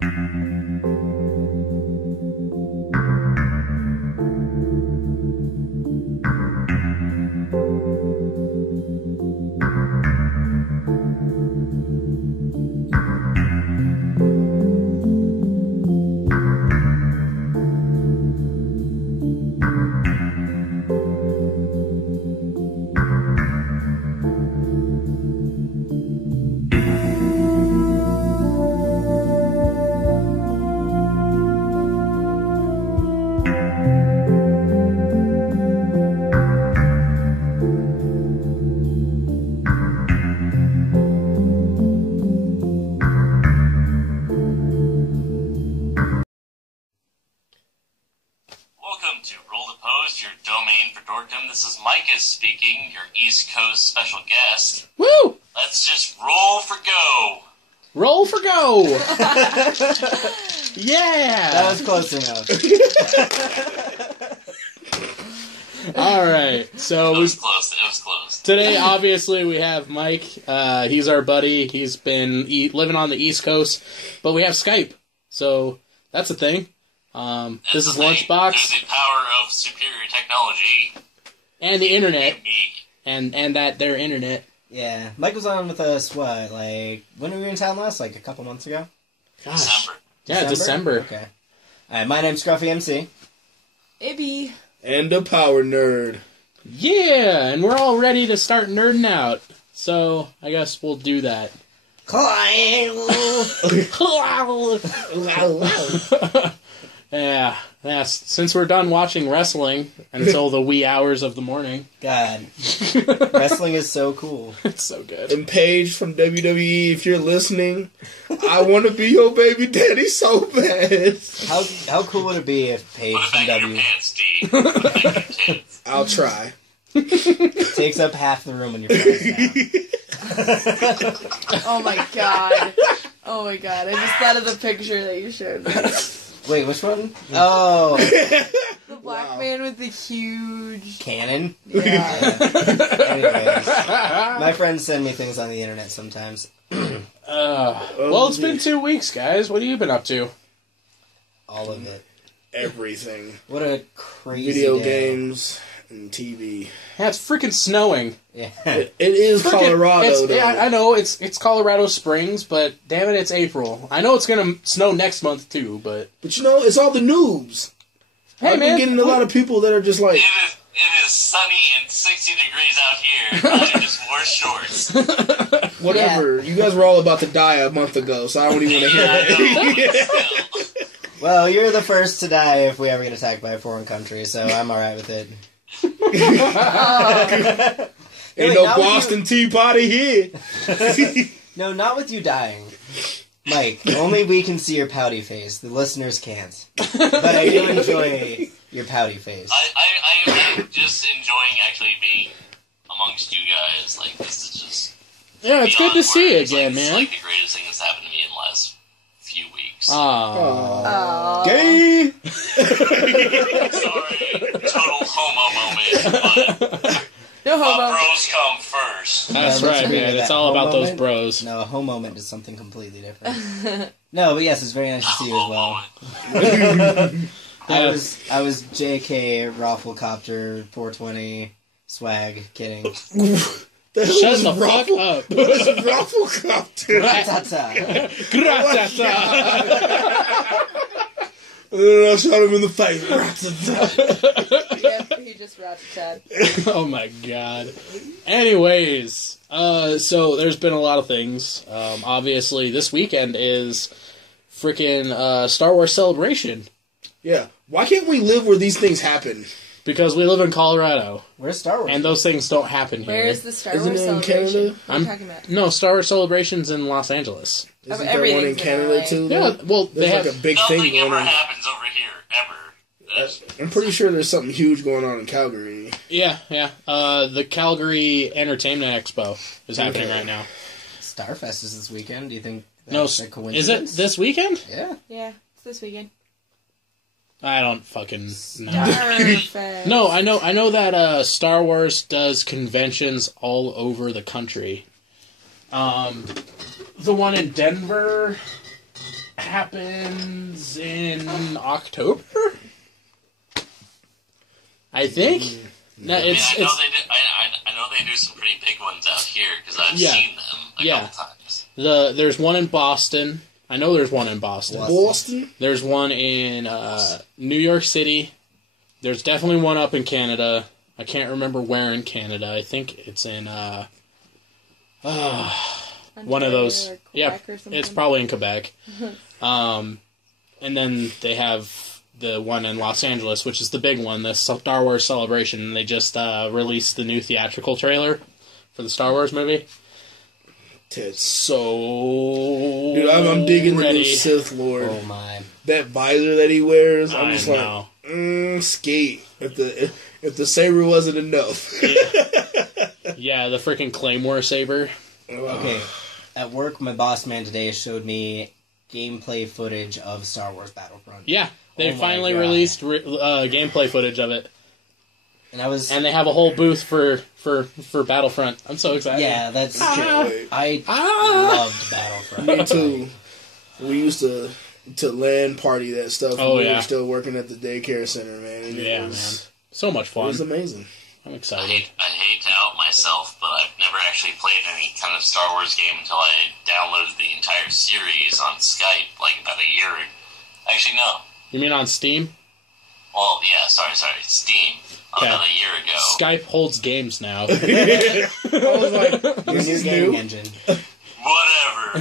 Welcome to Roll2Pose, your domain for dorkdom. This is Mikus speaking, your East Coast special guest. Woo! Let's just roll for go. Roll for go! Yeah! That was close enough. Alright, so It was close. It was close. today, obviously, we have Mike. He's our buddy. He's been living on the East Coast, but we have Skype, so that's a thing. This is Lunchbox. There's the power of superior technology. And the internet. Me. And that their internet. Yeah, Mike was on with us, what, like, when were we in town last? Like, a couple months ago? Gosh. December. Yeah, December. Okay. Alright, my name's Scruffy MC. Ibby. And a power nerd. Yeah, and we're all ready to start nerding out. So, I guess we'll do that. Yeah, since we're done watching wrestling until the wee hours of the morning. God. Wrestling is so cool. It's so good. And Paige from WWE, if you're listening, I want to be your baby daddy so bad. How cool would it be if Paige Put it from back in your W pants, D. Put it back in your tits. I'll try. takes up half the room when you're playing now? Oh my god. Oh my god. I just thought of the picture that you showed me. Wait, which one? Oh, The black man with the huge... Cannon? Yeah. Anyways, my friends send me things on the internet sometimes. Well, it's been 2 weeks, guys. What have you been up to? All of it. Everything. What a crazy Video day. games and TV. Yeah, it's freaking snowing. Yeah. It is Colorado, though. Yeah, I know, it's Colorado Springs, but damn it, it's April. I know it's gonna snow next month, too, but... But you know, it's all the noobs. Hey, I've been getting a lot of people that are just like... It is sunny and 60 degrees out here. I just wore shorts. Whatever. Yeah. You guys were all about to die a month ago, so I don't even want to hear it. Well, you're the first to die if we ever get attacked by a foreign country, so I'm alright with it. Ain't no Boston Tea Party here. No, not with you dying. Mike, only we can see your pouty face. The listeners can't. But I do enjoy your pouty face. I'm just enjoying actually being amongst you guys. Like, this is just... Yeah, it's good to see you again, It's man. like the greatest thing that's happened to me in the last few weeks. Aww. Gay. Sorry, total homo moment, but No homo. bros come first. That's let's right, agree man. with It's that. all Home about those moment? bros. No, a home moment is something completely different. No, but yes, it's very nice to see you as well. Moment. I was JK Rafflecopter 420 swag kidding. Shut the fuck up. What's Rafflecopter? Ratata. Gratata. I shot him in the face. Yep, he just rat-a-tat. Oh my god. Anyways, so there's been a lot of things. Obviously, this weekend is freaking Star Wars Celebration. Yeah. Why can't we live where these things happen? Because we live in Colorado, Where's Star Wars? and those things don't happen here. Where is the Star Isn't Wars it in celebration? Canada? What are you talking about? No, Star Wars Celebration's in Los Angeles. Isn't there one in everything's in Canada LA. too? Yeah, well, they There's have... like a big thing Nothing going ever on. happens over here, ever. I'm pretty sure there's something huge going on in Calgary. Yeah. The Calgary Entertainment Expo is happening right now. Starfest is this weekend. Do you think No, that's a is coincidence? it this weekend? Yeah. Yeah, it's this weekend. I don't fucking know. Starfest. No, I know that Star Wars does conventions all over the country. The one in Denver happens in October, I think. No, I know they do some pretty big ones out here because I've seen them a couple times. There's one in Boston. I know there's one in Boston. Boston? There's one in New York City. There's definitely one up in Canada. I can't remember where in Canada. I think it's in one of those. Yeah, it's probably in Quebec. And then they have the one in Los Angeles, which is the big one, the Star Wars Celebration. And they just released the new theatrical trailer for the Star Wars movie. Tits. So, dude, I'm digging the ready. new Sith Lord. Oh my! That visor that he wears, I'm just know. like, skate. If the saber wasn't enough. Yeah, the freaking Claymore saber. Okay, at work, my boss man today showed me gameplay footage of Star Wars Battlefront. Yeah, they Oh my finally God. released gameplay footage of it, And they have a whole booth for Battlefront. I'm so excited. yeah, that's Wait. I loved Battlefront. Me too. We used to LAN party that stuff. Oh, when we yeah. were still working at the daycare center, man. And Yeah, it was, so much It fun. was amazing. I'm I excited. hate to out myself, but I've never actually played any kind of Star Wars game until I downloaded the entire series on Skype, like about a year. Actually, no. You mean on Steam? Well, yeah, sorry, Steam. Yeah. About a year ago. Skype holds games now. I was like, Your this new is gaming new. engine. Whatever.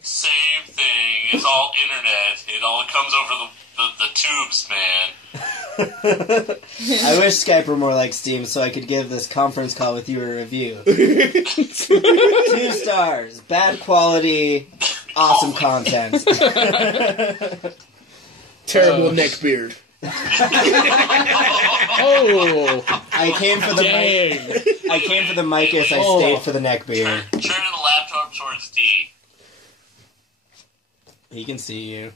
Same thing. It's all internet. It all comes over the tubes, man. I wish Skype were more like Steam so I could give this conference call with you a review. 2 stars. Bad quality, awesome content. Terrible neck beard. Oh, I came for the dang. I came for the Mikus, I Oh. stayed for the neck beard. Turn the laptop towards D. He can see you.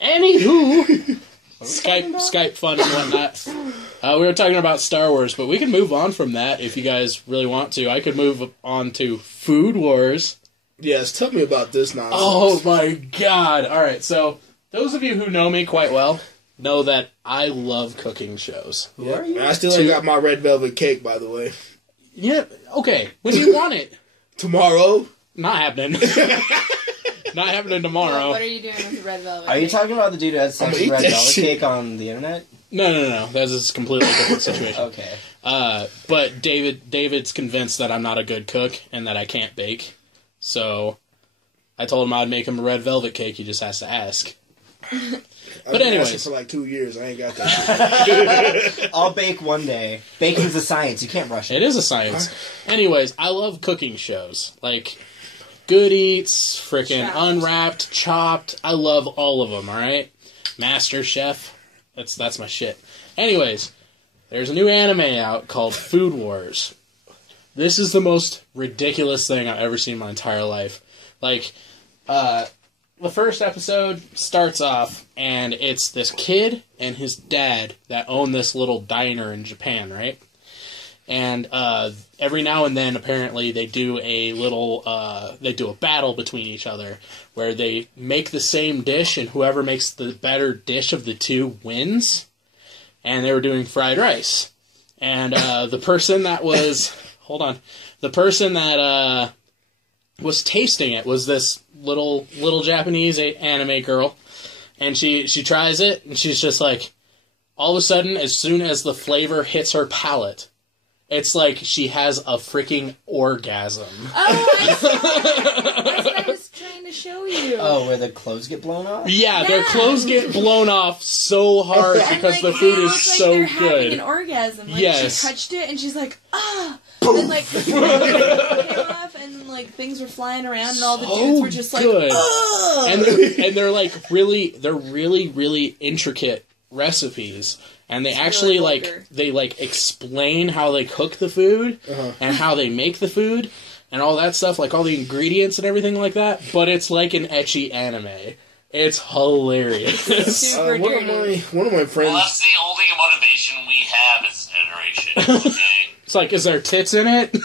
Anywho, Skype fun and whatnot. We were talking about Star Wars, but we can move on from that if you guys really want to. I could move on to Food Wars. Yes, tell me about this nonsense. Oh my god. Alright, so those of you who know me quite well know that I love cooking shows. Who are you? I still ain't got my red velvet cake, by the way. Yeah, okay. When do you want it? Tomorrow? Not happening. Not happening tomorrow. What are you doing with the red velvet? Are you talking about the dude who had sex I'm with gonna red eat that velvet shit. cake on the internet? No. That's a completely different situation. Okay. But David's convinced that I'm not a good cook and that I can't bake. So I told him I'd make him a red velvet cake. He just has to ask. I've But been anyways. asking for like 2 years. I ain't got that shit. I'll bake one day. Baking's a science. You can't rush it. It is a science. Anyways, I love cooking shows. Like Good Eats, frickin' Chopped. Unwrapped, Chopped. I love all of them, alright? Master Chef. That's my shit. Anyways, there's a new anime out called Food Wars. This is the most ridiculous thing I've ever seen in my entire life. Like, the first episode starts off, and it's this kid and his dad that own this little diner in Japan, right? And every now and then, apparently, they do a battle between each other, where they make the same dish, and whoever makes the better dish of the two wins. And they were doing fried rice. And the person that was... Hold on. The person that was tasting it was this little Japanese anime girl. And she tries it, and she's just like... All of a sudden, as soon as the flavor hits her palate, it's like she has a freaking orgasm. Oh, I see that. That's what I was trying to show you. Oh, where the clothes get blown off? Yeah, their Yeah. clothes get blown off so hard And, because like, the food now is it's like so they're having good. an orgasm. Like, Yes. she touched it and she's like, ah! And like the clothes came off and like things were flying around and all the So dudes were just like, good. ugh! And they're like really intricate recipes. And they actually really vulgar. they explain how they cook the food and how they make the food and all that stuff, like all the ingredients and everything like that, but it's like an ecchi anime. It's hilarious. Super one of dirty. my friends. Well, that's the only motivation we have as a generation. Okay? It's like, is there tits in it? There's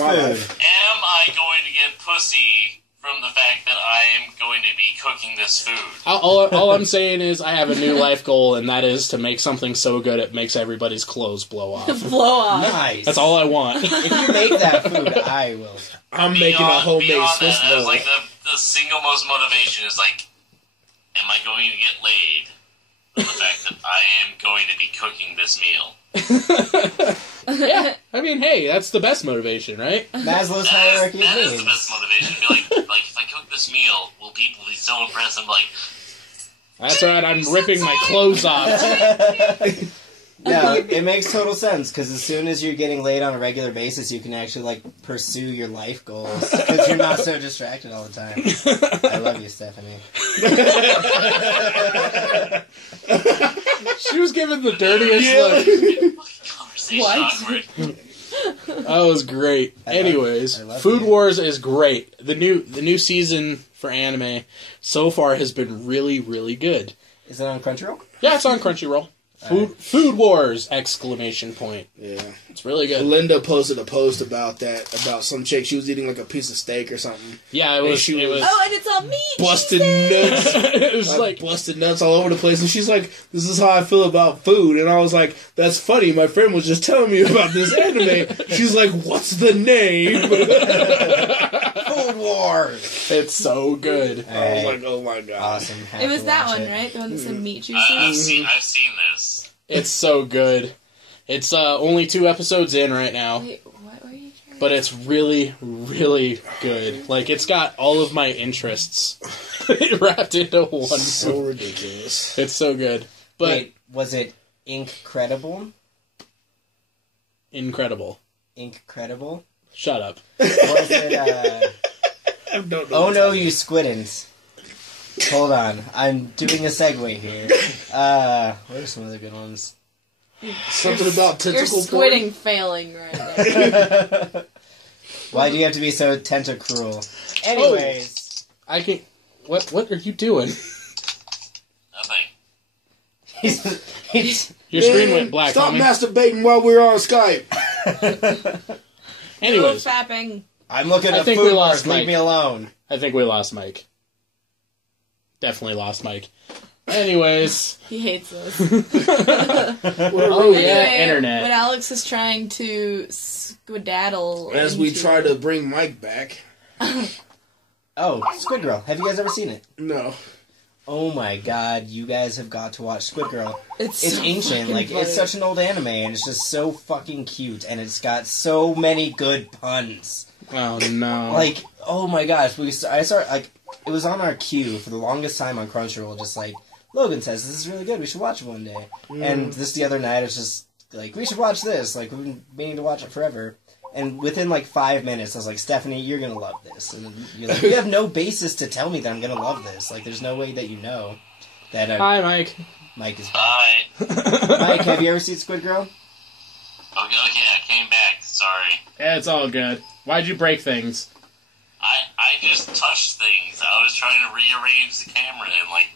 food. Am I going to get pussy from the fact that I am going to be cooking this food? All I'm saying is I have a new life goal, and that is to make something so good it makes everybody's clothes blow off. Blow off. Nice. That's all I want. If you make that food, I will. I'm making a homemade Swiss that, roll. like the single most motivation is like, am I going to get laid? From the fact that I am going to be cooking this meal. Yeah, I mean, hey, that's the best motivation, right? Maslow's hierarchy of That is the needs. best motivation. Be like, if I cook this meal, will people be so impressed? I'm like, That's right, I'm ripping my clothes off. No, it makes total sense, because as soon as you're getting laid on a regular basis, you can actually, like, pursue your life goals, because you're not so distracted all the time. I love you, Stephanie. She was giving the dirtiest look. conversation What? awkward. That was great. Anyways, I love Food it. Wars is great. The new season for anime so far has been really, really good. Is it on Crunchyroll? Yeah, it's on Crunchyroll. Food Wars! Exclamation point. Yeah. It's really good. Linda posted a post about that, about some chick. She was eating like a piece of steak or something. Yeah, it was. she It was. was- Oh, and it's on meat. Busted nuts. It was like busted nuts all over the place. And she's like, this is how I feel about food. And I was like, that's funny. My friend was just telling me about this anime. She's like, what's the name? Food Wars! it's so good. I was like, oh my God. Awesome. Have It was to that watch one, it. right? The one that said meat I've juices. seen this. It's so good. It's only 2 episodes in right now, Wait, what were you trying but it's really, really good. Like, it's got all of my interests wrapped into one. So ridiculous. It's so good. But Wait, was it Incredible? incredible. Incredible? Shut up. Was it, I don't know. Oh no, you squiddins. Hold on, I'm doing a segue here. What are some other good ones? Something about You're tentacle squidding failing right now. Why do you have to be so tentacruel? Anyways, I can. What are you doing? Nothing. he's Your screen went black, Stop homie. masturbating while we're on Skype. Anyways, Fapping. I'm looking I at think Food we Wars, lost leave Mike. me alone. I think we lost Mike. Definitely lost Mike. Anyways. He hates us. Oh yeah, Anyway, internet. When Alex is trying to skedaddle. As we into- try to bring Mike back. Oh, Squid Girl. Have you guys ever seen it? No. Oh my god, you guys have got to watch Squid Girl. It's It's so ancient, fucking like, funny. it's such an old anime, and it's just so fucking cute, and it's got so many good puns. Oh no. Like, oh my gosh, I started, like, it was on our queue for the longest time on Crunchyroll, just like, Logan says, this is really good, we should watch it one day. And this the other night, it's just, like, we should watch this, like, we've been meaning to watch it forever. And within, like, 5 minutes, I was like, Stephanie, you're gonna love this. And you're like, you have no basis to tell me that I'm gonna love this. Like, there's no way that you know that Hi, Mike. Mike is back. Bye. Mike, have you ever seen Squid Girl? Okay, I came back. Sorry. Yeah, it's all good. Why'd you break things? I just touched things. I was trying to rearrange the camera and like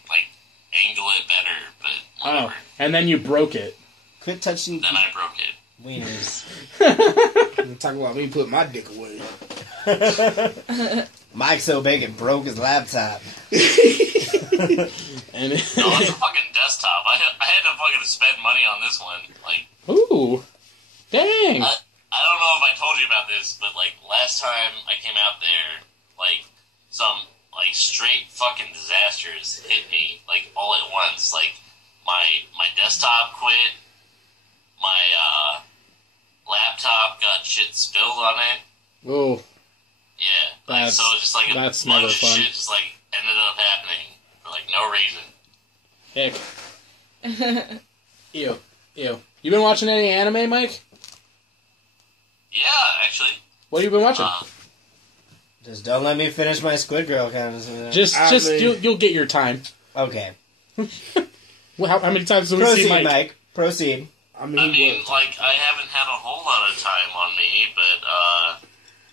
angle it better, but whatever. Oh, and then you broke it. Quit touching Then I broke it. wieners. I'm talking about me putting my dick away. Mike's so big it broke his laptop. And No, it's a fucking desktop. I had to fucking spend money on this one. Like, ooh, dang. I don't know if I told you about this, but like last time I came out there, like some like straight fucking disasters hit me like all at once. Like my desktop quit, my laptop got shit spilled on it. Ooh, Yeah, like so just like a that's bunch never of fun. shit just like ended up happening for like no reason. ick. Ew. You been watching any anime, Mike? Yeah, actually. What have you been watching? Just don't let me finish my Squid Girl conversation. just you'll get your time. Okay. Well, how many times have we Proceed, seen Mike? Mike. Proceed. I mean, I mean, like, I haven't had a whole lot of time on me, but,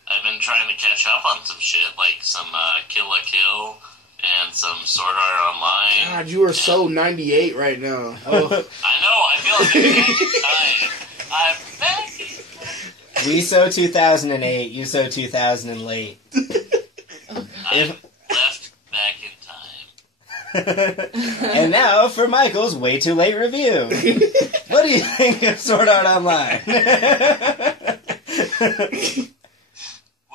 I've been trying to catch up on some shit, like some, Kill la Kill, and some Sword Art Online. God, you are so 98 right now. Oh, I know, I feel like I'm back in time. I'm back. We so 2008, you so 2000 and late. I left back in time. And now for Michael's way too late review. What do you think of Sword Art Online? What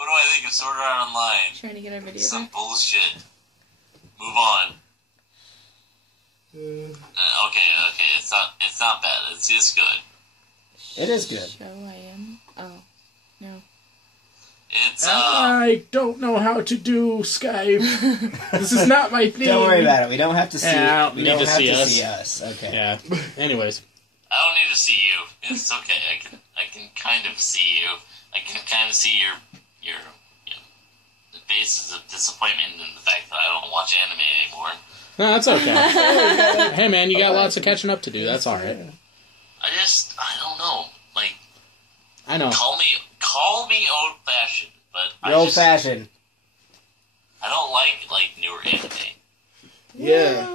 do I think of Sword Art Online? Trying to get our video Some back. bullshit. Move on. Okay, it's not bad. It's good. It is good. Show I am. Oh, no. It's I don't know how to do Skype. This is not my thing. Don't worry about it. We don't have to see. Yeah, we don't need to have see to us. see us. Okay. Yeah. Anyways. I don't need to see you. It's okay. I can kind of see you. I can kind of see your the basis of disappointment in the fact that I don't watch anime anymore. No, that's okay. Hey, man, you got lots of catching up to do. That's all right. I don't know. Like, I know. call me old-fashioned, but You're old fashioned. I don't like newer anime. Yeah.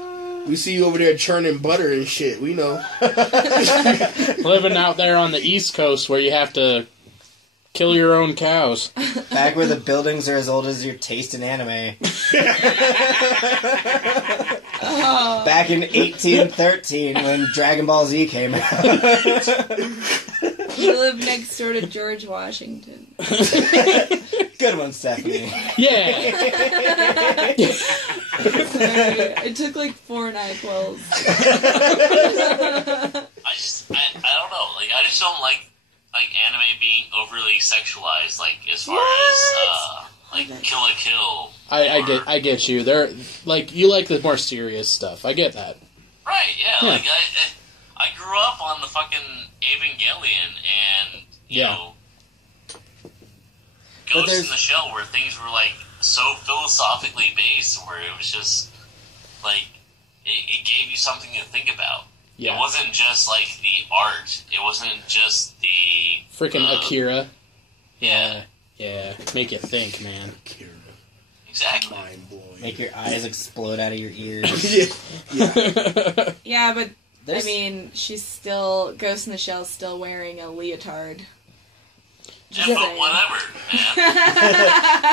We see you over there churning butter and shit. We know. Living out there on the East Coast where you have to kill your own cows. Back where the buildings are as old as your taste in anime. Oh. Back in 1813 when Dragon Ball Z came out. You live next door to George Washington. Good one, Stephanie. Yeah. Sorry, I took like 4 NyQuils. I don't know. Like, I just don't like anime being overly sexualized. Like, as far as like Kill la Kill. I get you. They're like you like the more serious stuff. I get that. Right? Yeah. Yeah. Like I grew up on the fucking Evangelion and you know Ghost in the Shell, where things were like so philosophically based, where it was just like it gave you something to think about. Yeah. It wasn't just like the art. It wasn't just the Freaking Akira. Yeah. Yeah. Make you think, man. Exactly. Mind blowing. Make your eyes explode out of your ears. Yeah, but There's- I mean, she's still Ghost in the Shell's still wearing a leotard. Yeah, but saying. whatever, man.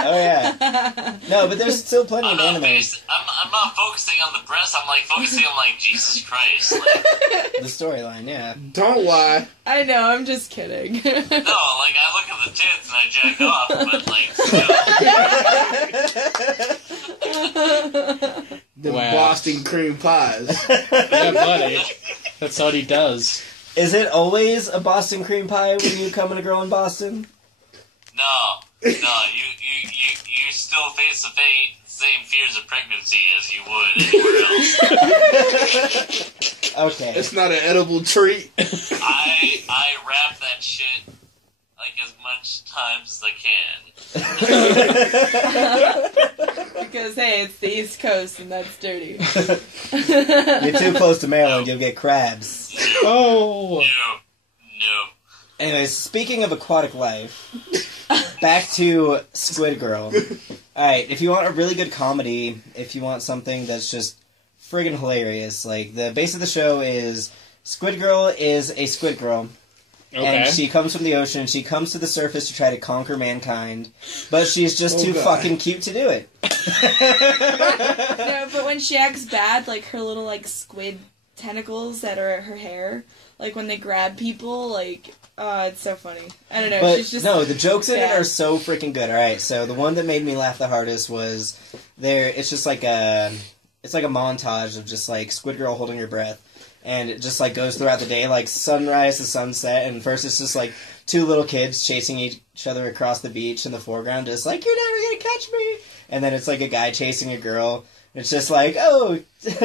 Oh yeah. No, but there's still plenty I'm of not, anime. I'm not focusing on the breast. I'm like focusing on like Jesus Christ. Like, The storyline, yeah. Don't lie. I know, I'm just kidding. no, like I look at the tits and I jack off, but like, The Wow. Boston cream pies. Yeah, buddy. That's what he does. Is it always a Boston cream pie when you come in a girl in Boston? no, you still face the same fears of pregnancy as you would anywhere else. Okay. It's not an edible treat. I wrap that shit like as much times as I can. Because, hey, it's the East Coast and that's dirty. You're too close to Maryland, you'll get crabs. Oh. No. Anyways, speaking of aquatic life, back to Squid Girl. Alright, if you want a really good comedy, if you want something that's just friggin' hilarious, like, the base of the show is Squid Girl is a squid girl. Okay. And she comes from the ocean, she comes to the surface to try to conquer mankind, but she's just too fucking cute to do it. No, but when she acts bad, like her little like squid tentacles that are her hair, like when they grab people, like it's so funny. I don't know. But she's just no, the jokes in it bad. are so freaking good. Alright, so the one that made me laugh the hardest was it's just like a montage of just like Squid Girl holding her breath. And it just, like, goes throughout the day, like, sunrise to sunset, and first it's just, like, 2 little kids chasing each other across the beach in the foreground, just like, you're never gonna catch me! And then it's, like, a guy chasing a girl, and it's just like, oh,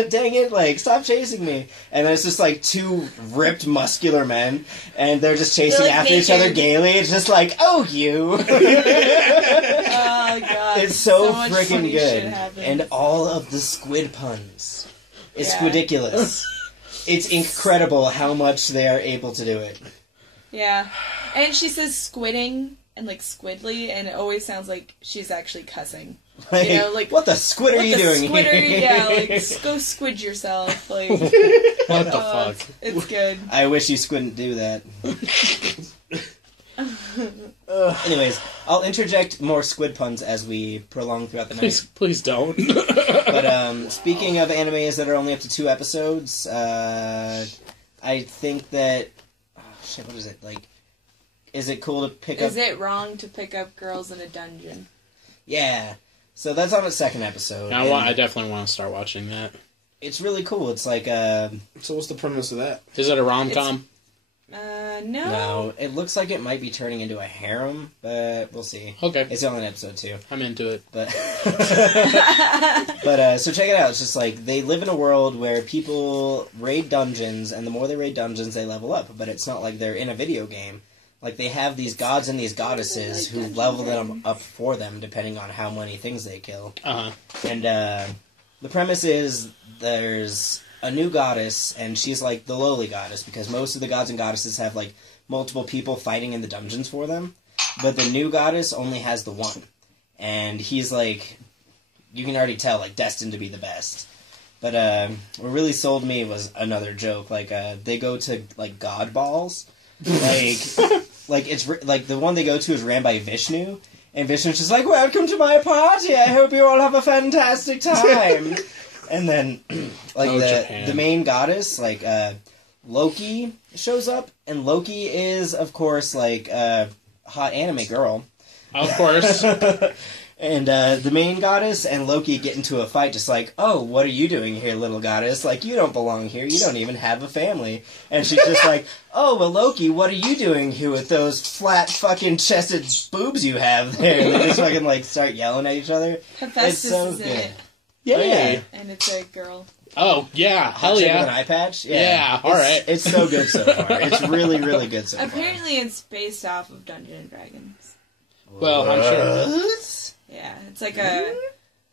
dang it, like, stop chasing me! And then it's just, like, 2 ripped, muscular men, and they're just chasing They're, like, after each other naked. gaily, it's just like, oh, you! Oh god, It's so much freaking funny shit good. happens. And all of the squid puns. It's Yeah. ridiculous. It's incredible how much they are able to do it. Yeah, and she says squidding and like squidly, and it always sounds like she's actually cussing. Like, you know, like what the squid are you doing squid here? Are you, yeah, like go squid yourself. Like What the fuck? It's good. I wish you wouldn't do that. Anyways, I'll interject more squid puns as we prolong throughout the night. Please don't. But speaking of animes that are only up to 2 episodes, I think that what is it like? Is it cool to pick up? Is it wrong to pick up girls in a dungeon? Yeah. So that's on its 2nd episode. I definitely want to start watching that. It's really cool. It's like So what's the premise of that? Is it a rom-com? No. No, it looks like it might be turning into a harem, but we'll see. Okay. It's only an episode 2. I'm into it. But so check it out. It's just like they live in a world where people raid dungeons, and the more they raid dungeons, they level up. But it's not like they're in a video game. Like they have these gods and these goddesses who level them up for them, depending on how many things they kill. Uh-huh. And the premise is there's a new goddess, and she's like the lowly goddess, because most of the gods and goddesses have like multiple people fighting in the dungeons for them. But the new goddess only has the one. And he's like, you can already tell, like, destined to be the best. But what really sold me was another joke. Like, they go to, like, god balls. Like it's like the one they go to is ran by Vishnu. And Vishnu's just like, welcome to my party. I hope you all have a fantastic time. And then, like, the main goddess, like, Loki shows up. And Loki is, of course, like, a hot anime girl. Of course. And the main goddess and Loki get into a fight, just like, oh, what are you doing here, little goddess? Like, you don't belong here. You don't even have a family. And she's just like, oh, well, Loki, what are you doing here with those flat fucking chested boobs you have there? And they just fucking, like, start yelling at each other. Hephaestus It's so is in good. it, Yay. and it's a girl. Oh, yeah. Hell Chick yeah. with an eye patch? Yeah, alright. It's so good so far. It's really, really good so far. Apparently, it's based off of Dungeons and Dragons. Well, I'm sure. Yeah, it's like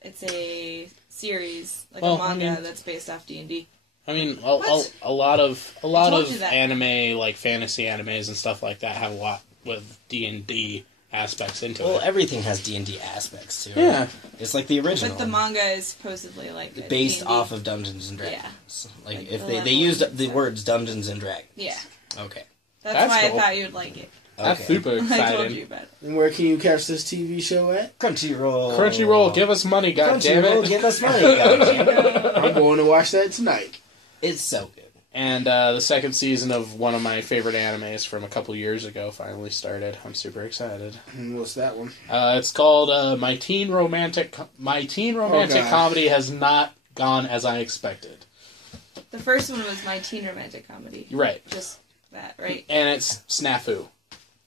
it's a series, like Well, a manga I mean- that's based off D&D. I mean, What? a lot of told you that. anime, like fantasy animes and stuff like that, have a lot with D&D aspects into Well, it. everything has D&D aspects to it. Yeah. It's like the original. But the manga is supposedly like a based D&D. off of Dungeons and Dragons. Yeah. Like, Like if the they level used and the stuff. words Dungeons and Dragons. Yeah, Okay. that's why cool. I thought you would like it. That's Okay. super I told you exciting. about it. And where can you catch this TV show at? Crunchyroll. Crunchyroll, give us money, Crunchyroll, goddammit. give us money, goddammit. I'm going to watch that tonight. It's so good. And the 2nd season of one of my favorite animes from a couple years ago finally started. I'm super excited. And what's that one? It's called My Teen Romantic God. Comedy Has Not Gone As I Expected. The first one was my teen romantic comedy. Right. Just that, right? And it's Snafu.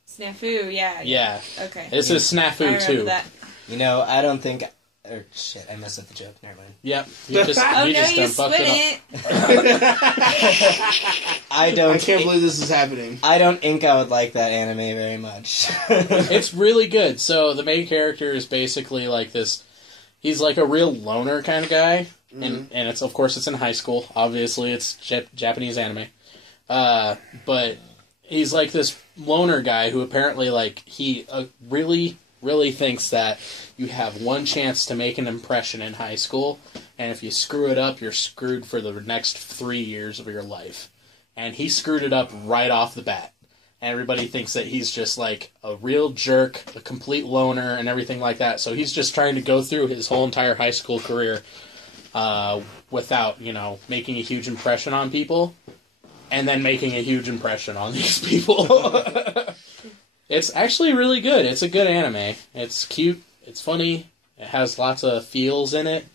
Snafu, yeah. Yeah. Okay. This is I Snafu remember too. that. You know, I don't think... Or, shit, I messed up the joke. Never mind. Yep. You just, Oh you no, just you fucked spit it up. it! I don't... I can't believe this is happening. I don't think I would like that anime very much. It's really good. So the main character is basically like this. He's like a real loner kind of guy, and it's of course it's in high school. Obviously, it's Japanese anime, but he's like this loner guy who apparently like he really thinks that you have one chance to make an impression in high school, and if you screw it up, you're screwed for the next 3 years of your life. And he screwed it up right off the bat. And everybody thinks that he's just like a real jerk, a complete loner, and everything like that. So he's just trying to go through his whole entire high school career without, making a huge impression on people, and then making a huge impression on these people. It's actually really good. It's a good anime. It's cute. It's funny. It has lots of feels in it.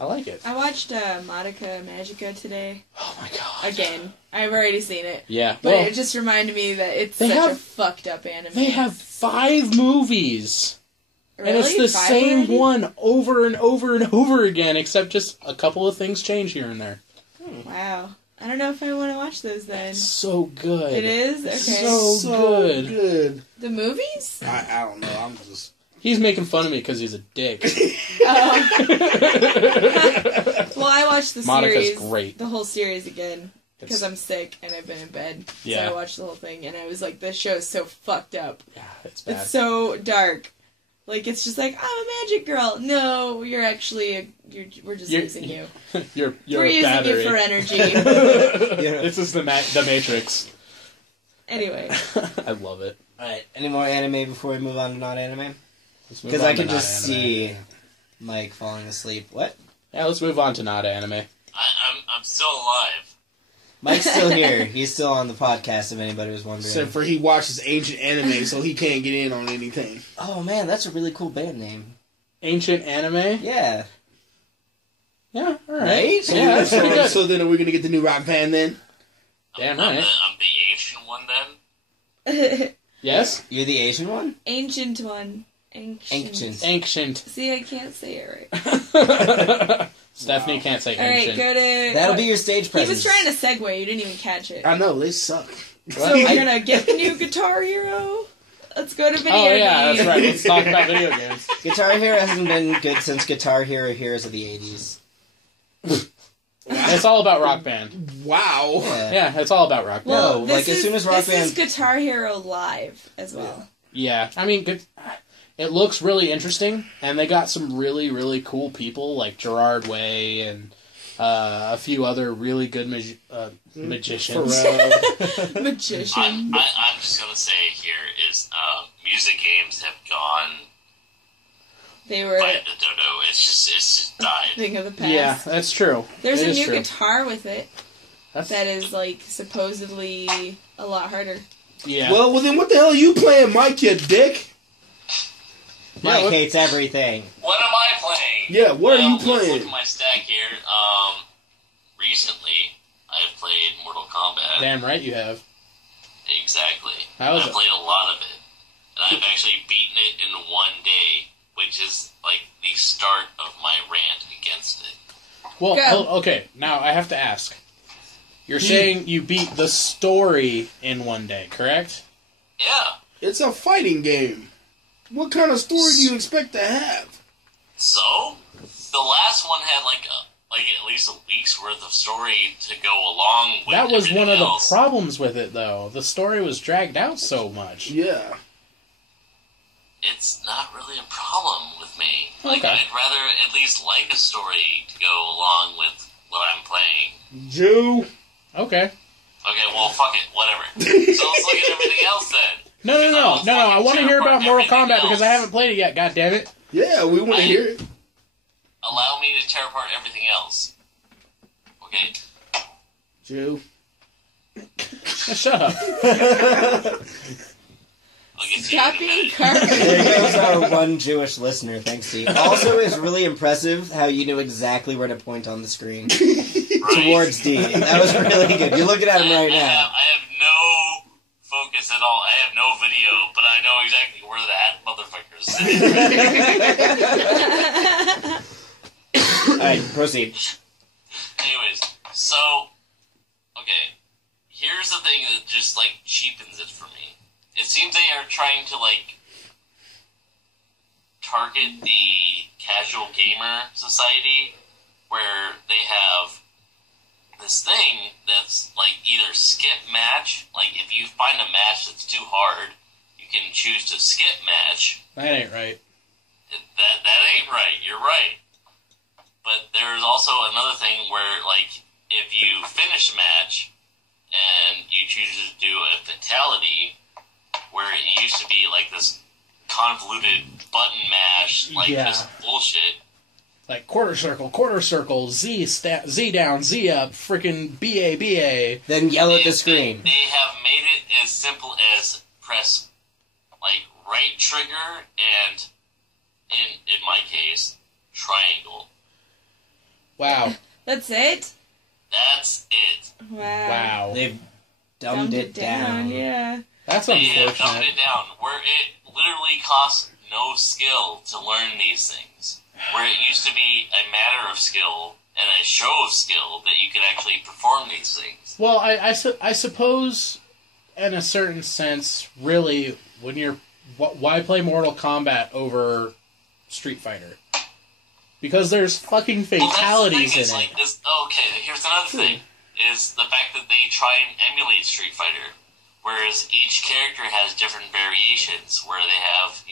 I like it. I watched Madoka Magica today. Oh my god. Again. I've already seen it. Yeah. But Well, it just reminded me that it's They such a have- fucked up anime. they have 5 movies. Really? And it's the 5 same already? one over and over and over again, except just a couple of things change here and there. Wow. I don't know if I want to watch those then. It's so good. It is? Okay. So good. good. The movies? I don't know. I'm just... He's making fun of me because he's a dick. Well, I watched the Monica's series, great. the whole series again, because It's- I'm sick and I've been in bed. Yeah. So I watched the whole thing, and I was like, this show is so fucked up. Yeah, it's bad. It's so dark. Like, it's just like, I'm a magic girl. No, you're actually, we're just using you. You're we're a using battery. you for energy. This is the Matrix. Anyway. I love it. Alright, any more anime before we move on to not anime? Let's move Because on I to can not just anime. see Mike falling asleep. What? Yeah, let's move on to not anime. I'm still alive. Mike's still here. He's still on the podcast, if anybody was wondering. Except for he watches ancient anime, so he can't get in on anything. Oh man, that's a really cool band name. Ancient anime? Yeah. Yeah, alright. Right? So yeah, that's pretty good. So then are we going to get the new rock band then? Damn I'm right. the ancient one then. Yes? You're the Asian one? Ancient one. Ancient. Ancient. See, I can't say it right. Stephanie can't say Alright, ancient. go to... That'll be your stage He presence. was trying to segue, you didn't even catch it. I know, they suck. So we're gonna get the new Guitar Hero? Let's go to video Oh yeah, games. that's right. Let's talk about video games. Guitar Hero hasn't been good since Guitar Hero Heroes of the 80s. It's all about Rock Band. Wow. Yeah, it's all about Rock Band. Well, like, as soon as Rock this Band- is Guitar Hero Live as well. Yeah, I mean, it looks really interesting, and they got some really, really cool people like Gerard Way and a few other really good magicians. Pharrell. Magician. I'm just gonna say here is music games have gone They were by the dodo. It's just died. thing of the past. Yeah, that's true. There's It a is new true. guitar with it That's, that is like supposedly a lot harder. yeah. Well, then what the hell are you playing, Mike, you dick? Mike what- hates everything. What am I playing? Yeah, what are you Let's look playing? at my stack here. Recently, I've played Mortal Kombat. Damn right you have. Exactly. How is I've it? played a lot of it. And I've actually beaten it in one day, which is like the start of my rant against it. Well, Go. okay, now I have to ask. You're saying you beat the story in one day, correct? Yeah. It's a fighting game. What kind of story do you expect to have? So, the last one had like at least a week's worth of story to go along with That was one of the else. problems with it, though. The story was dragged out so much. Yeah. It's not really a problem with me. Like, Okay. I'd rather at least like a story to go along with what I'm playing. Jew. Okay. Okay, well, fuck it, whatever. So let's look at everything else then. No. I want to hear about Mortal Kombat because I haven't played it yet. God damn it! Yeah, we want to hear it. Allow me to tear apart everything else. Okay. Jew. Shut up. I'll get to you Stop in a being minute. carved. There goes our one Jewish listener, thanks Steve. Also, it's really impressive how you knew exactly where to point on the screen. Right? Towards D. That was really good. You're looking at him right now. I have no focus at all. I have no video, but I know exactly where that motherfucker is sitting. Alright, proceed. Anyways, so, okay, here's the thing that just, like, cheapens it for me. It seems they are trying to, like, target the casual gamer society, where they have this thing that's, like, either skip match, like, if you find a match that's too hard, you can choose to skip match. That ain't right. That ain't right, you're right. But there's also another thing where, like, if you finish a match and you choose to do a fatality, where it used to be like this convoluted button mash, like this bullshit. Like quarter circle, Z down, Z up, freaking BA. Then yell at the screen. They have made it as simple as press, like, right trigger and, in my case, triangle. Wow. That's it? That's it. Wow. They've dumbed it down. Yeah. That's They have dumbed unfortunate. it down, where it literally costs no skill to learn these things. Where it used to be a matter of skill and a show of skill that you could actually perform these things. Well, I suppose, in a certain sense, really, when you're... Why play Mortal Kombat over Street Fighter? Because there's fucking fatalities in It's it. like this. Okay, here's another thing: is the fact that they try and emulate Street Fighter, whereas each character has different variations. Where they have,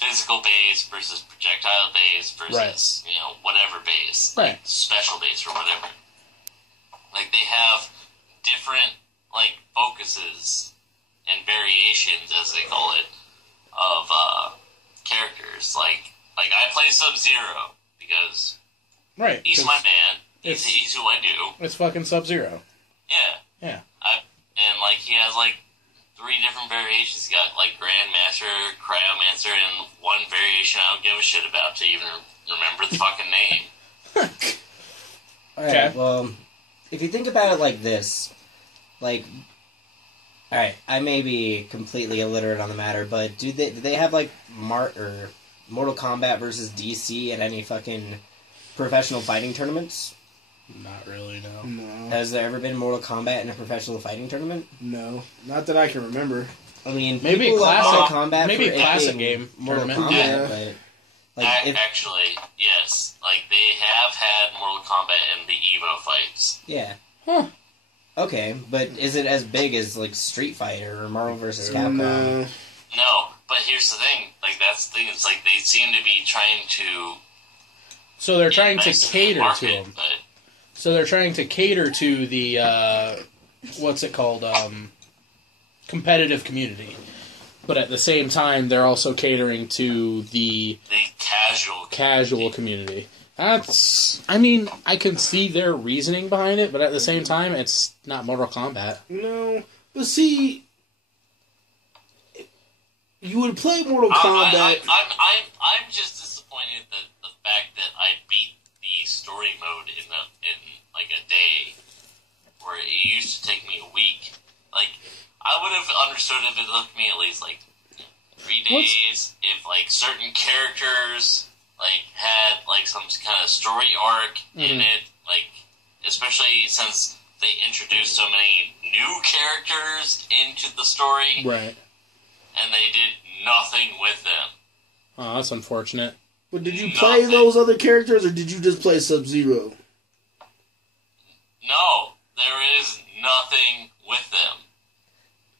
physical base versus projectile base versus, whatever base. Right. Like, special base or whatever. Like, they have different, focuses and variations, as they call it, of, characters. Like I play Sub-Zero because Right. he's my man. He's who I do. It's fucking Sub-Zero. Yeah. Yeah. He has, 3 different variations. He got, Grandmaster, Cryomancer, and one variation I don't give a shit about to even remember the fucking name. Alright, Okay. well, if you think about it like this, alright, I may be completely illiterate on the matter, but do they have, Mortal Kombat versus DC at any fucking professional fighting tournaments? Not really, no. No. Has there ever been Mortal Kombat in a professional fighting tournament? No. Not that I can remember. I mean, Maybe people love classic- Mortal Kombat maybe for it classic being game Mortal tournament. Kombat, but Actually, yes. They have had Mortal Kombat in the EVO fights. yeah. Huh. Okay, but is it as big as Street Fighter or Marvel vs. Capcom? No. No, but here's the thing. That's the thing. It's they seem to be trying to... So they're trying to invest in the cater to market, them. but So they're trying to cater to the, what's it called, competitive community. But at the same time, they're also catering to the casual community. I can see their reasoning behind it, but at the same time, it's not Mortal Kombat. No. But see, you would play Mortal Kombat. I'm just disappointed that the fact that I beat the story mode in a day, where it used to take me a week. I would have understood if it took me at least 3 days. If certain characters had some kind of story arc in it, especially since they introduced so many new characters into the story, Right. and they did nothing with them. Oh, that's unfortunate. But did you play those other characters, or did you just play Sub-Zero? No, there is nothing with them.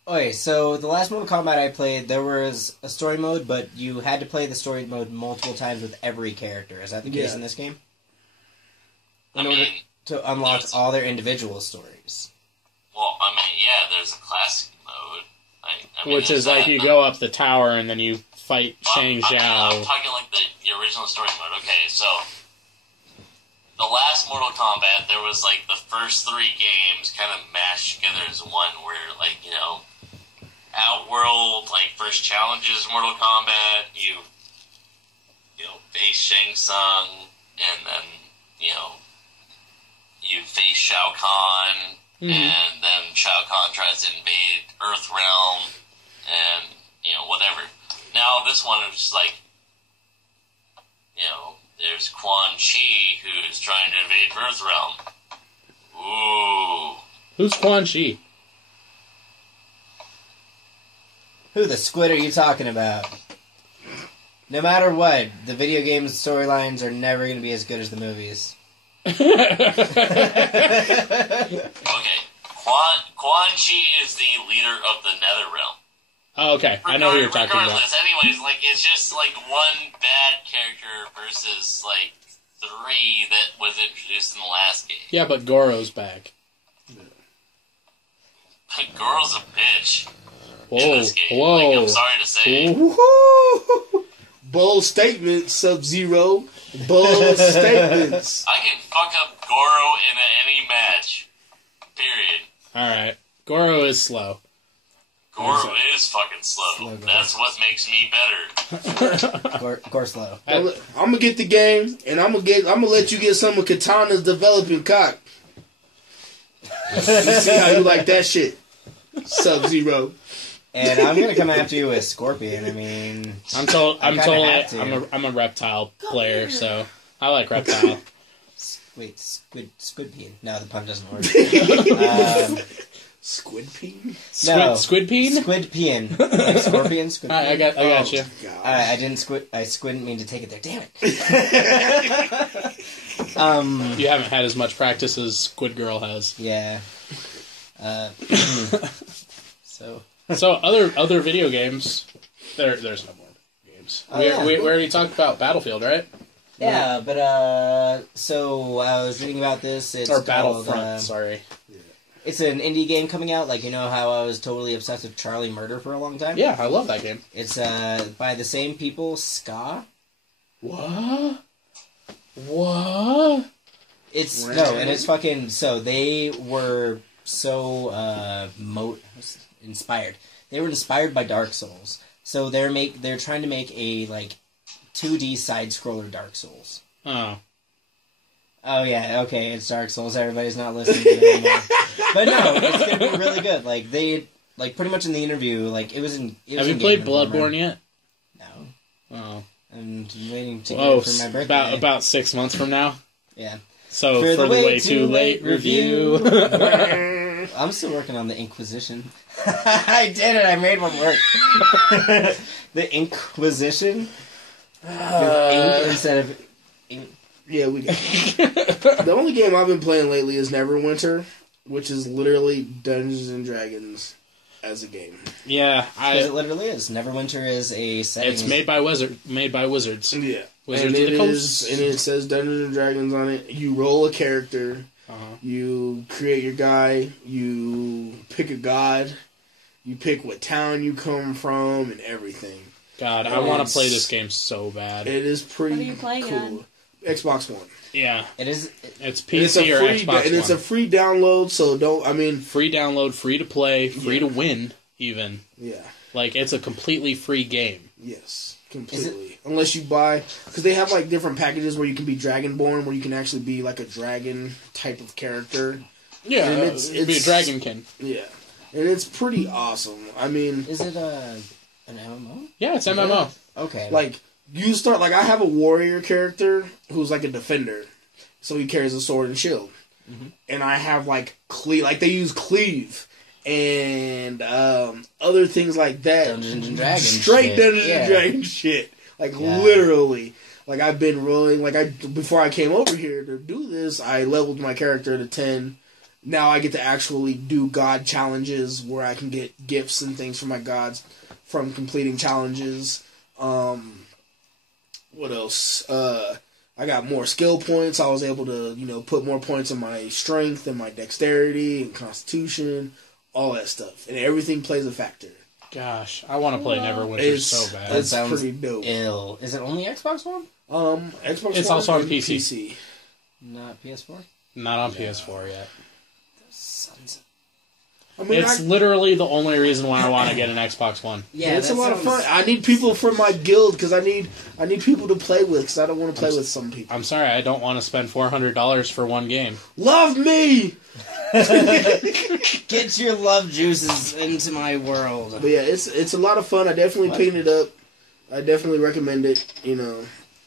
Okay, so the last Mortal Kombat I played, there was a story mode, but you had to play the story mode multiple times with every character. Is that the case in this game? In order to unlock all their individual stories. Well, there's a classic mode. Which is you go up the tower and then you fight Shang Xiao. I'm talking the original story mode. Okay, so the last Mortal Kombat, there was the first 3 games kind of mashed together as one, where Outworld first challenges Mortal Kombat. You face Shang Tsung, and then you face Shao Kahn, and then Shao Kahn tries to invade Earthrealm, and whatever. Now this one is just there's Quan Chi who's trying to invade Earthrealm. Ooh. Who's Quan Chi? Who the squid are you talking about? No matter what, the video game's storylines are never going to be as good as the movies. Okay, Quan Chi is the leader of the Netherrealm. Oh, okay. I know who you're talking about. Regardless, anyways, it's just one bad character versus 3 that was introduced in the last game. Yeah, but Goro's back. Goro's a bitch. Whoa, In this game. whoa. I'm sorry to say. Woo-hoo! Bold statements, Sub-Zero. Bold statements. I can fuck up Goro in any match. Period. Alright. Goro is slow. Goro is fucking slow. That's what makes me better. Gore slow. I'm gonna get the game, and I'm gonna let you get some of Katana's developing cock. Let's see how you like that shit, Sub-Zero. And I'm gonna come after you with Scorpion. I mean, I'm a reptile player, so I like reptile. wait, squid peen. No, the pun doesn't work. Squid peen? No, Squid peen? Squid peen. Like Scorpion. Squid peen. I got you. I didn't squid. I didn't mean to take it there. Damn it. You haven't had as much practice as Squid Girl has. Yeah. So other video games. There's no more games. games. Oh, we, yeah. we already talked about Battlefield, right? Yeah, but so I was reading about this. It's Or called, Battlefront, sorry. It's an indie game coming out. Like, you know how I was totally obsessed with Charlie Murder for a long time? Yeah, I love that game. It's by the same people, Ska. What? What? It's no, and it's fucking. So they were so inspired. They were inspired by Dark Souls. So they're trying to make a like 2D side scroller Dark Souls. Oh. Oh yeah, okay, it's Dark Souls. Everybody's not listening to it anymore. But no, it's gonna be really good. Like they pretty much in the interview, like it was in. It was Have you played Bloodborne yet? No. Oh. I'm waiting to get it for my birthday. About 6 months from now. Yeah. So for the way too late review. I'm still working on the Inquisition. I did it. I made one work. The Inquisition. With ink instead of ink. Yeah, we got it. The only game I've been playing lately is Neverwinter, which is literally Dungeons and Dragons as a game. Yeah, Because it literally is. Neverwinter is a setting. It's made by Wizards. Yeah. Wizards and of the Coast. And it says Dungeons and Dragons on it. You roll a character. You create your guy. You pick a god. You pick what town you come from and everything. God, I want to play this game so bad. It is pretty What are you playing cool. on? Xbox One. Yeah. It is. It's PC or Xbox One. And it's a free download, so free download, free to play, free to win, even. Yeah. Like, it's a completely free game. Yes. Completely. Unless you buy... Because they have, like, different packages where you can be Dragonborn, where you can actually be, like, a dragon type of character. Yeah, and it's be a dragonkin. Yeah. And it's pretty awesome. I mean... Is it an MMO? Yeah, it's MMO. Yeah. Okay. Like, you start... Like, I have a warrior character who's, like, a defender. So he carries a sword and shield. Mm-hmm. And I have, like, cleave... Like, they use cleave. And other things like that. Dungeons and Dragons Straight shit. Dungeons and Dragons shit. Like, literally. Like, I've been rolling... Like, before I came over here to do this, I leveled my character to 10. Now I get to actually do god challenges where I can get gifts and things for my gods from completing challenges. What else? I got more skill points. I was able to, put more points in my strength and my dexterity and constitution, all that stuff. And everything plays a factor. Gosh, I want to play Neverwinter so bad. That sounds pretty dope. Ill. Is it only Xbox One? Xbox It's One also on and PC. Not PS4? Not on PS4 yet. Sons I mean, It's literally the only reason why I want to get an Xbox One. Yeah, it's a lot of fun. I need people for my guild because I need people to play with because I don't want to play with some people. I'm sorry, I don't want to spend $400 for one game. Love me! Get your love juices into my world. But yeah, it's a lot of fun. I definitely picked it up. I definitely recommend it,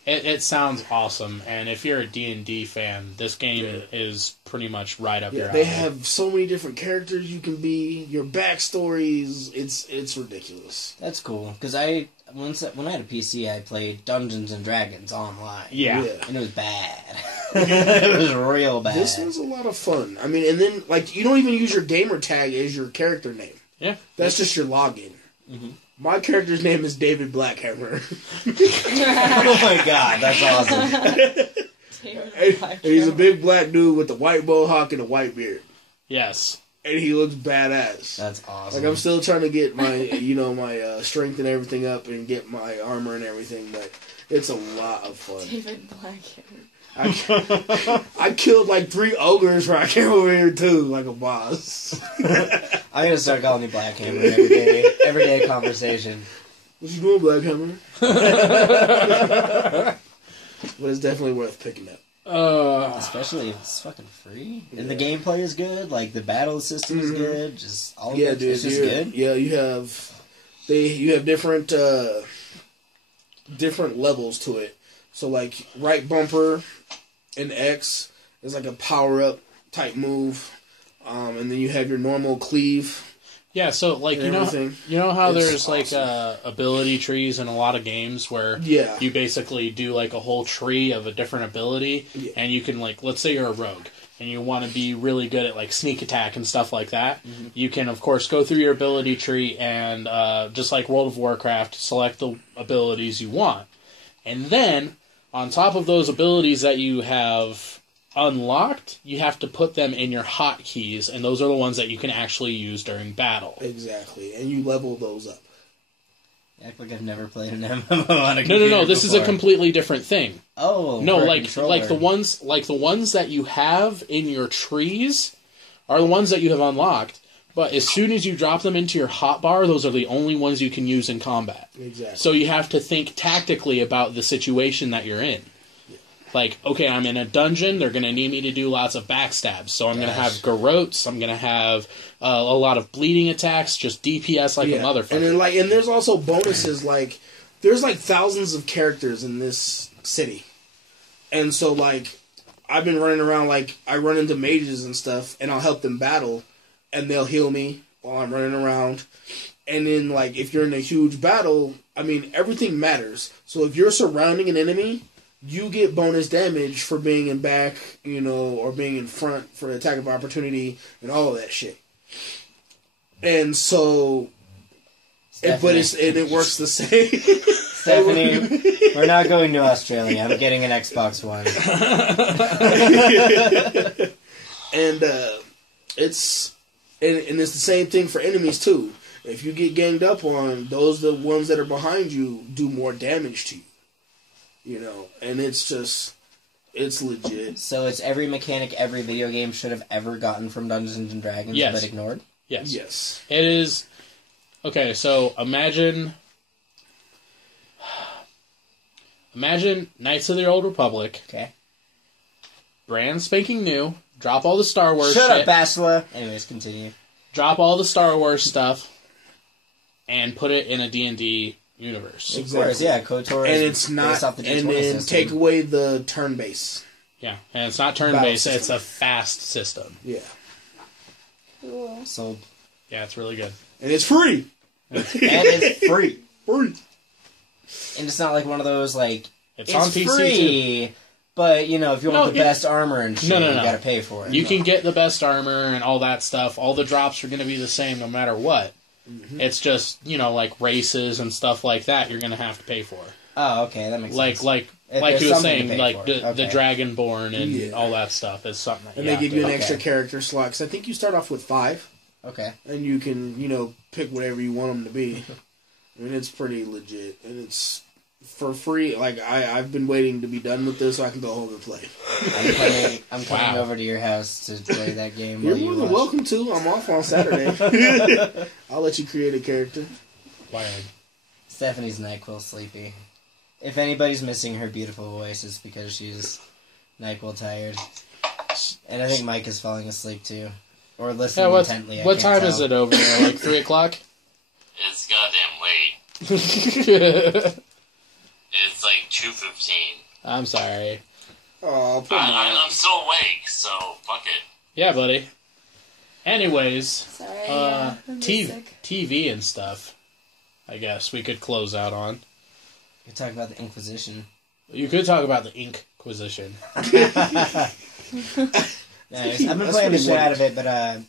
It sounds awesome, and if you're a D&D fan, this game is pretty much right up your alley. They have so many different characters you can be. Your backstories, it's ridiculous. That's cool, because when I had a PC, I played Dungeons and Dragons online. Yeah. And it was bad. It was real bad. This one's a lot of fun. I mean, and then, like, you don't even use your gamer tag as your character name. Yeah. That's just your login. Mm-hmm. My character's name is David Blackhammer. Oh my god, that's awesome. And he's a big black dude with a white mohawk and a white beard. Yes. And he looks badass. That's awesome. Like, I'm still trying to get my, my strength and everything up and get my armor and everything, but it's a lot of fun. David Blackhammer. I killed like 3 ogres when I came over here too, like a boss. I'm gonna start calling you Blackhammer every day conversation. What you doing, Blackhammer? But it's definitely worth picking up. Especially if it's fucking free. And the gameplay is good, like the battle system is good, just all of it, dude, it's just good. Yeah, you have different levels to it. So like right bumper and X is like a power up type move. And then you have your normal cleave. Yeah, so like you know how there's like ability trees in a lot of games where you basically do like a whole tree of a different ability, and you can like let's say you're a rogue and you want to be really good at like sneak attack and stuff like that, you can of course go through your ability tree and just like World of Warcraft, select the abilities you want. And then, on top of those abilities that you have unlocked, you have to put them in your hotkeys, and those are the ones that you can actually use during battle. Exactly, and you level those up. Act like I've never played an MMO on a No. computer This is a before. completely different thing. Oh, No, for a like controller. the ones that you have in your trees are the ones that you have unlocked. But as soon as you drop them into your hotbar, those are the only ones you can use in combat. Exactly. So you have to think tactically about the situation that you're in. Like, okay, I'm in a dungeon, they're going to need me to do lots of backstabs, so I'm going to have garrotes, I'm going to have a lot of bleeding attacks, just DPS like a motherfucker. And then, and there's also bonuses, like, there's like thousands of characters in this city. And so, like, I've been running around, like, I run into mages and stuff, and I'll help them battle, and they'll heal me while I'm running around. And then, like, if you're in a huge battle, I mean, everything matters. So if you're surrounding an enemy, you get bonus damage for being in back, or being in front for the attack of opportunity and all of that shit. And so, it works the same. Stephanie, we're not going to Australia. I'm getting an Xbox One. And it's the same thing for enemies too. If you get ganged up on, those the ones that are behind you do more damage to you. And it's legit. So it's every mechanic every video game should have ever gotten from Dungeons and Dragons, but ignored? Yes. It is... Okay, so imagine Knights of the Old Republic. Okay. Brand spanking new. Drop all the Star Wars Shut shit. up, Bachelor! Anyways, continue. Drop all the Star Wars stuff and put it in a D&D universe. Of course, yeah, KOTOR And is it's not, based off the and D20 then system. take away the turn base. Yeah, and it's not turn-based, it's a fast system. Yeah. Cool. So, Yeah, it's really good. And it's free! and it's free. Free! And it's not like one of those, like, It's on PC free, but, if you want the best armor and shit, No. you gotta pay for it. You can get the best armor and all that stuff. All the drops are going to be the same no matter what. Mm-hmm. It's just, like races and stuff like that you're going to have to pay for. Oh, okay, that makes sense. Like There's you were something to saying, pay like for. the Okay. Dragonborn and all that stuff is something that And you they have give to- you an Okay. extra character slot. 'Cause I think you start off with 5. Okay. And you can, pick whatever you want them to be. I mean, it's pretty legit. And it's for free. Like, I've been waiting to be done with this so I can go home and play. I'm coming over to your house to play that game. You're while more you than watch. welcome to. I'm off on Saturday. I'll let you create a character. Wired. Stephanie's Nyquil sleepy. If anybody's missing her beautiful voice, it's because she's Nyquil tired. And I think Mike is falling asleep too. Or listening intently. What time is it over there? Like 3 o'clock? It's goddamn late. It's like 2:15. I'm sorry. Oh, poor man. I'm still awake, so fuck it. Yeah, buddy. Anyways, Sorry, I'm just sick. TV and stuff, I guess we could close out on. We talk about the Inquisition. You could talk about the Inquisition. Nice. I've been playing the shit out of it, but I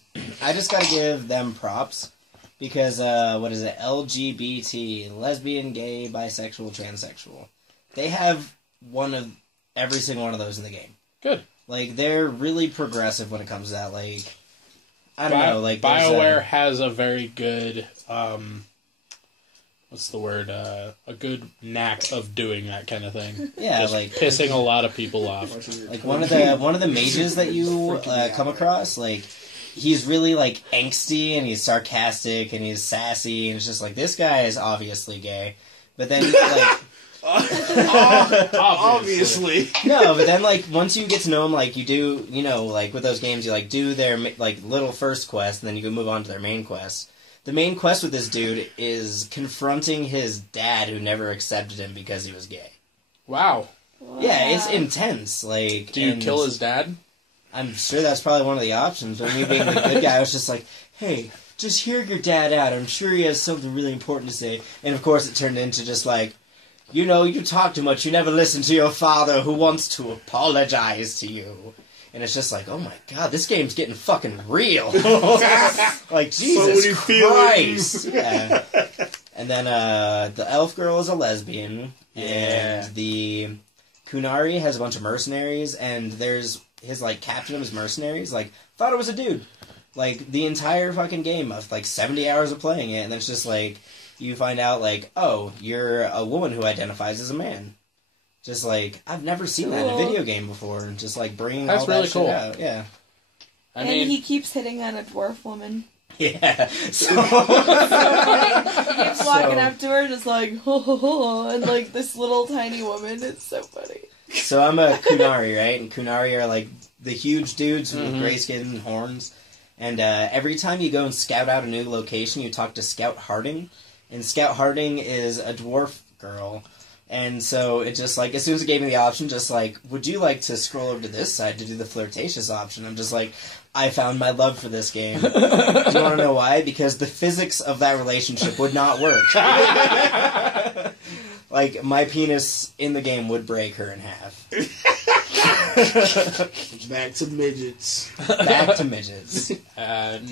just gotta give them props. Because, LGBT, lesbian, gay, bisexual, transsexual. They have every single one of those in the game. Good. Like, they're really progressive when it comes to that. Like, I don't know. Like, BioWare has a very good, what's the word? A good knack of doing that kind of thing. Yeah, just like pissing a lot of people off. Like one of the mages that you come across, like he's really like angsty and he's sarcastic and he's sassy and it's just like this guy is obviously gay. But then like obviously. No, but then like once you get to know him, like you do, like with those games, you like do their like little first quest and then you can move on to their main quest. The main quest with this dude is confronting his dad who never accepted him because he was gay. Wow. Yeah, it's intense. Like, do you kill his dad? I'm sure that's probably one of the options. But me being the good guy, I was just like, hey, just hear your dad out. I'm sure he has something really important to say. And of course it turned into just like, you talk too much. You never listen to your father who wants to apologize to you. And it's just like, oh my god, this game's getting fucking real. Like, Jesus Christ. Yeah. And then the elf girl is a lesbian. Yeah. And the Kunari has a bunch of mercenaries. And there's his, like, captain of his mercenaries. Like, thought it was a dude. Like, the entire fucking game of, like, 70 hours of playing it. And then it's just like, you find out, like, oh, you're a woman who identifies as a man. Just like, I've never seen that in a video game before. Just like bringing all that really shit cool. out. Yeah. And he keeps hitting on a dwarf woman. Yeah. So, He keeps walking up to her just like, ho ho ho, and like this little tiny woman. It's so funny. So I'm a Kunari, right? And Kunari are like the huge dudes with gray skin and horns. And every time you go and scout out a new location, you talk to Scout Harding. And Scout Harding is a dwarf girl. And so it just like, as soon as it gave me the option, just like, would you like to scroll over to this side to do the flirtatious option? I'm just like, I found my love for this game. Do you want to know why? Because the physics of that relationship would not work. Like, my penis in the game would break her in half. Back to midgets. Back to midgets.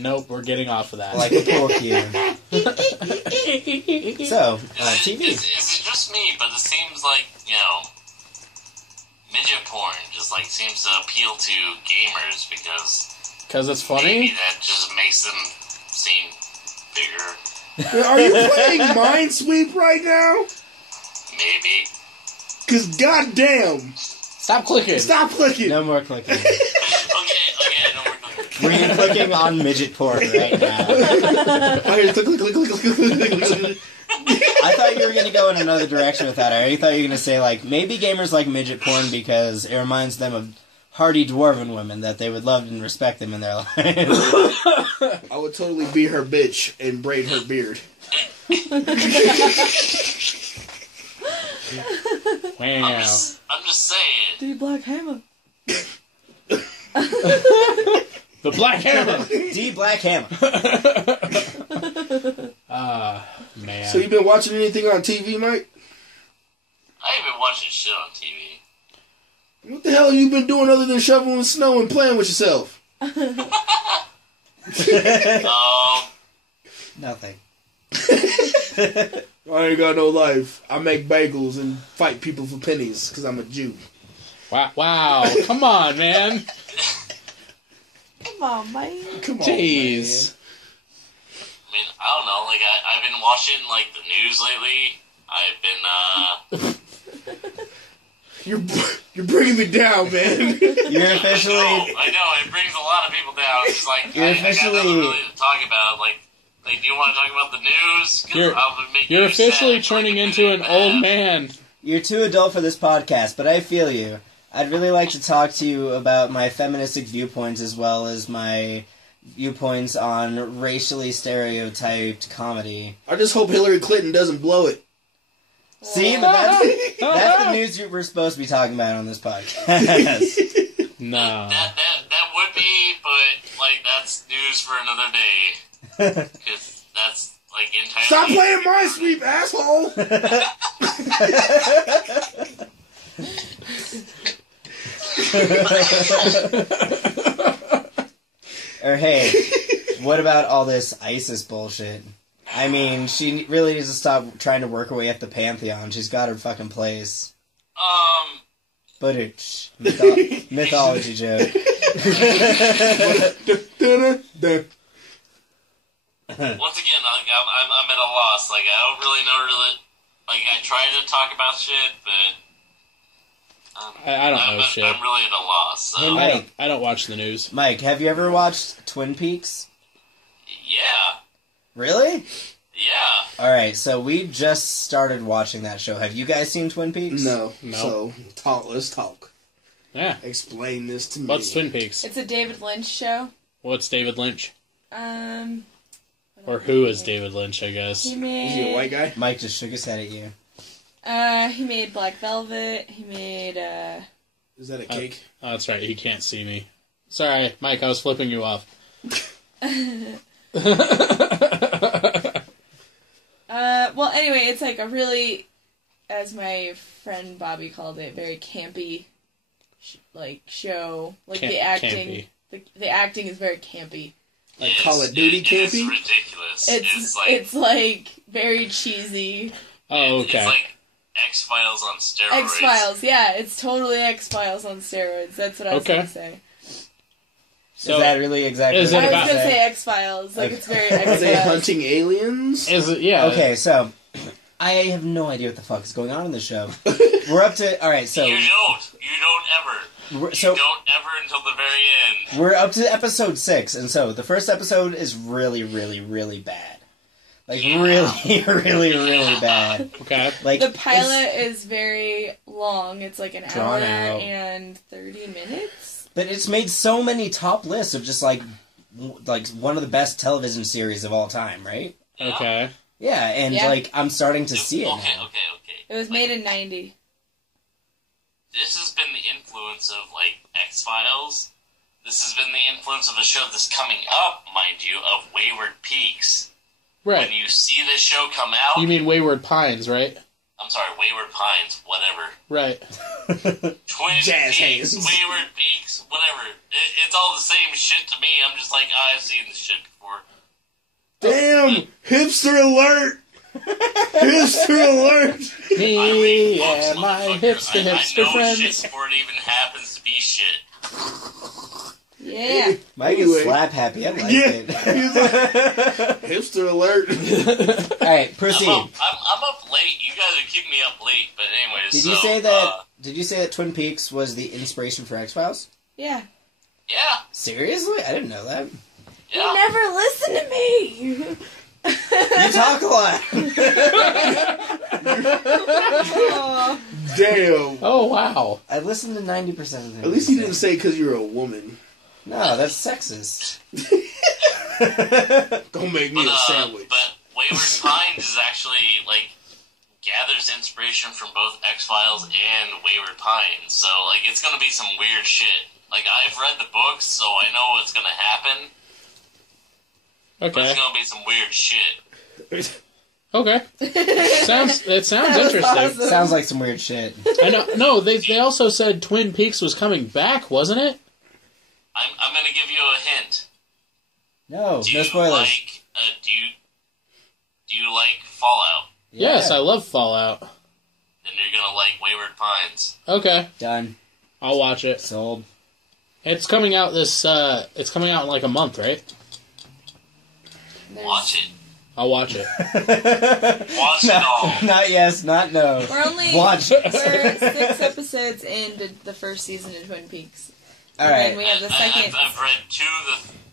Nope, we're getting off of that. Like a pool cue. So, TV. Is it just me, but it seems like, you know, midget porn just, like, seems to appeal to gamers because it's maybe funny? that just makes them seem bigger. Are you playing Minesweep right now? Maybe. Because goddamn. Stop clicking. Stop clicking. No more clicking. Okay, no more clicking. We're clicking on midget porn right now. Okay, click. I thought you were going to go in another direction with that. I already thought you were going to say, like, maybe gamers like midget porn because it reminds them of hardy dwarven women that they would love and respect them in their lives. I would totally be her bitch and braid her beard. Wow. I'm just saying. The Black Hammer. The Black Hammer! D Black Hammer. Man. So you been watching anything on TV, Mike? I ain't been watching shit on TV. What the hell have you been doing other than shoveling snow and playing with yourself? Nothing. I ain't got no life. I make bagels and fight people for pennies because I'm a Jew. Wow. Come on, man. Come on, man. Come on, Jeez. I mean, I don't know, like, I've been watching, like, the news lately. I've been, You're bringing me down, man. You're officially... I know, it brings a lot of people down. It's like, You're I got officially... nothing really to talk about. Like, do you want to talk about the news? 'Cause You're officially turning into an old man. You're too adult for this podcast, but I feel you. I'd really like to talk to you about my feministic viewpoints as well as my viewpoints on racially stereotyped comedy. I just hope Hillary Clinton doesn't blow it. See, but that's the news we're supposed to be talking about on this podcast. No. That would be, but, like, that's news for another day. Because that's, like, entirely... Stop playing Minesweep, asshole! Or hey, what about all this ISIS bullshit? I mean, she really needs to stop trying to work her way up the Pantheon. She's got her fucking place. But it's mythology joke. Once again, like, I'm at a loss. Like, I don't really know like, I try to talk about shit, but I don't know shit. I'm really at a loss. So. Hey, Mike. I don't watch the news. Mike, have you ever watched Twin Peaks? Yeah. Really? Yeah. Alright, so we just started watching that show. Have you guys seen Twin Peaks? No. No. So, let's talk. Yeah. Explain this to me. What's Twin Peaks? It's a David Lynch show. What's David Lynch? What Or who is David Lynch, I guess? He made... Is he a white guy? Mike just shook his head at you. He made Black Velvet. He made, Is that a cake? Oh, that's right. He can't see me. Sorry, Mike. I was flipping you off. Well, anyway, it's like a really, as my friend Bobby called it, very campy like show. Like Camp- the acting, the acting is very campy. Like Call of Duty campy? It's ridiculous. It's like very cheesy. Oh, okay. It's like X-Files on steroids. X-Files, yeah, it's totally X-Files on steroids. That's what I was gonna say. So, is that really exactly is what it I I was was gonna gonna say X-Files. Like, it's very Are they X-Files. hunting aliens? Is it? Yeah. Okay, so I have no idea what the fuck is going on in the show. We're up to alright, so You don't ever. You don't ever until the very end. we're up to episode 6, and so the first episode is really, really, really bad. Like really, really, really bad. Okay. Like The pilot is very long. It's like an hour Drawn out. and 30 minutes. but it's made so many top lists of just like one of the best television series of all time, right? Okay. Yeah, and Yeah. like I'm starting to see it Okay. now. It was made in 90. This has been the influence of, like, X-Files. This has been the influence of a show that's coming up, mind you, of Wayward Peaks. Right. When you see this show come out... You mean Wayward Pines, right? I'm sorry, Wayward Pines, whatever. Right. Twin Jazz Peaks, hands. Wayward Peaks, whatever. It's all the same shit to me. I'm just like, I've seen this shit before. Damn! Hipster alert! Hipster alert! I Me read books, and my motherfucker. hipster I know friends. shit before it even happens to be shit. Yeah. Mike Anyway. is slap happy. I like Yeah. it. Hipster alert! Alright, proceed. I'm up late. You guys are keeping me up late. But anyways, Did you say that? Did you say that Twin Peaks was the inspiration for X-Files? Yeah. Yeah. Seriously, I didn't know that. Yeah. You never listen to me! You talk a lot. Oh. Damn! Oh, wow. I listened to 90% of things. At least he didn't say because you're a woman. No, that's sexist. Don't make me a sandwich. But Wayward Pines is actually, like, gathers inspiration from both X-Files and Wayward Pines. So, like, it's gonna be some weird shit. Like, I've read the books, so I know what's gonna happen. But Okay. it's gonna be some weird shit. Okay. It sounds interesting. awesome. Sounds like some weird shit. I know. No, they also said Twin Peaks was coming back, wasn't it? I'm gonna give you a hint. No, Do no you spoilers. like, do you like Fallout? Yes, I love Fallout. Then you're gonna like Wayward Pines. Okay, Done. I'll watch it. Sold. It's coming out it's coming out in like a month, right? Watch it. I'll watch it. Watch it all. Not yes, not no. We're only Watch. we're 6 episodes into the first season of Twin Peaks. All And right. we have the second. I've read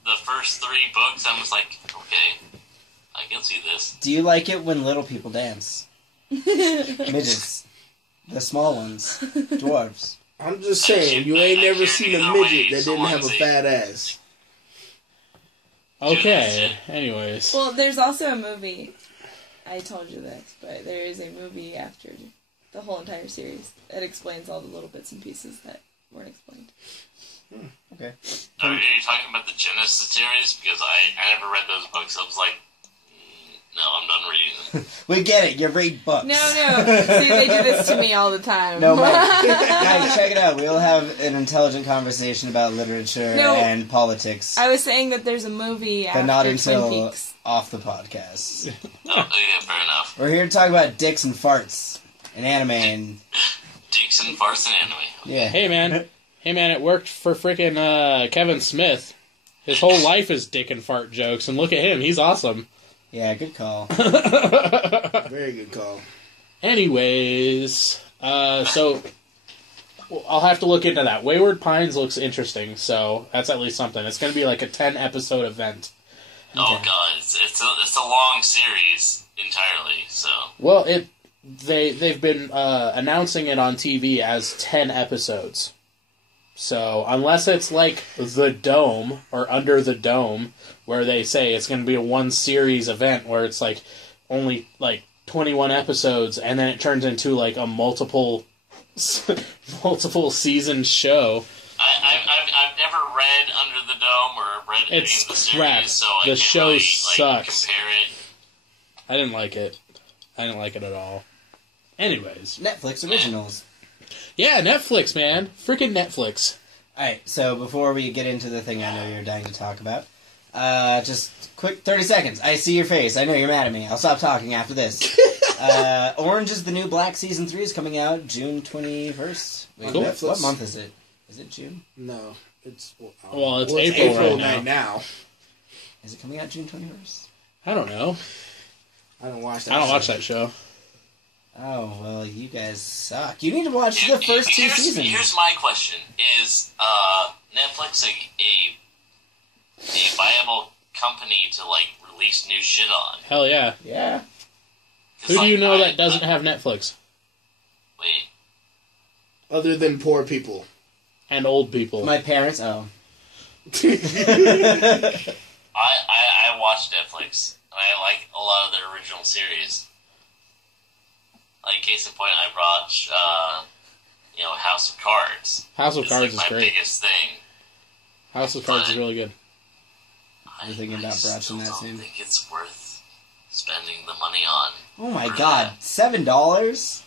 the first 3 books. I'm just like, okay, I can see this. Do you like it when little people dance? Midgets. The small ones. Dwarves. I'm just saying, you ain't never seen a midget that didn't have a fat ass. Okay. Anyways. Well, there's also a movie. I told you this, but there is a movie after the whole entire series that explains all the little bits and pieces that weren't explained. Okay. Are you talking about the Genesis series? Because I never read those books. I was like, no, I'm done reading them. We get it. You read books. No. See, they do this to me all the time. No, Mike. Guys, check it out. We'll have an intelligent conversation about literature No. and politics, I was saying that there's a movie but after not Twin until Peaks. off the podcast. Oh, yeah, fair enough. We're here to talk about dicks and farts and anime and Dicks and farts and anime. yeah. Hey man, it worked for frickin' Kevin Smith. His whole life is dick and fart jokes, and look at him, he's awesome. Yeah, good call. Very good call. Anyways, so I'll have to look into that. Wayward Pines looks interesting, so that's at least something. It's going to be like a 10-episode event. Oh god, it's a long series entirely. So Well, they've been announcing it on TV as 10 episodes. So unless it's like The Dome or Under the Dome, where they say it's going to be a one series event where it's like only like 21 episodes, and then it turns into like a multiple season show. I've never read Under the Dome or read any It's of the crap. series, so I The can't show really, sucks. compare it. I didn't like it. I didn't like it at all. Anyways, Netflix originals. Yeah, Netflix, man. Freaking Netflix. Alright, so before we get into the thing I know you're dying to talk about, just quick 30 seconds. I see your face. I know you're mad at me. I'll stop talking after this. Orange is the New Black Season 3 is coming out June 21st. Wait, Cool. what month is it? Is it June? No, it's Well, it's April right now. Is it coming out June 21st? I don't know. I don't watch that. I don't watch that show. Oh, well, you guys suck. You need to watch the first 2 seasons. Here's my question: is Netflix a viable company to like release new shit on? Hell yeah. Yeah. Who do you know that doesn't have Netflix? Wait. Other than poor people. And old people. My parents, oh. I watch Netflix, and I like a lot of their original series. Like, case in point, I watched, House of Cards. House of Cards is my great. biggest thing. House of Cards is really good. You're thinking about still broaching that don't soon? think it's worth spending the money on. Oh my god, $7?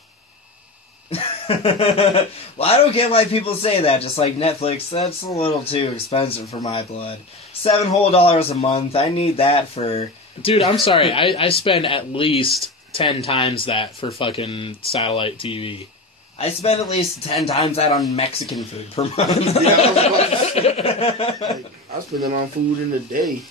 Well, I don't get why people say that. Just like Netflix, that's a little too expensive for my blood. $7 whole a month. I need that for... Dude, I'm sorry. I spend at least 10 times that for fucking satellite TV. I spend at least 10 times that on Mexican food per month. Yeah, I spend it on food in a day.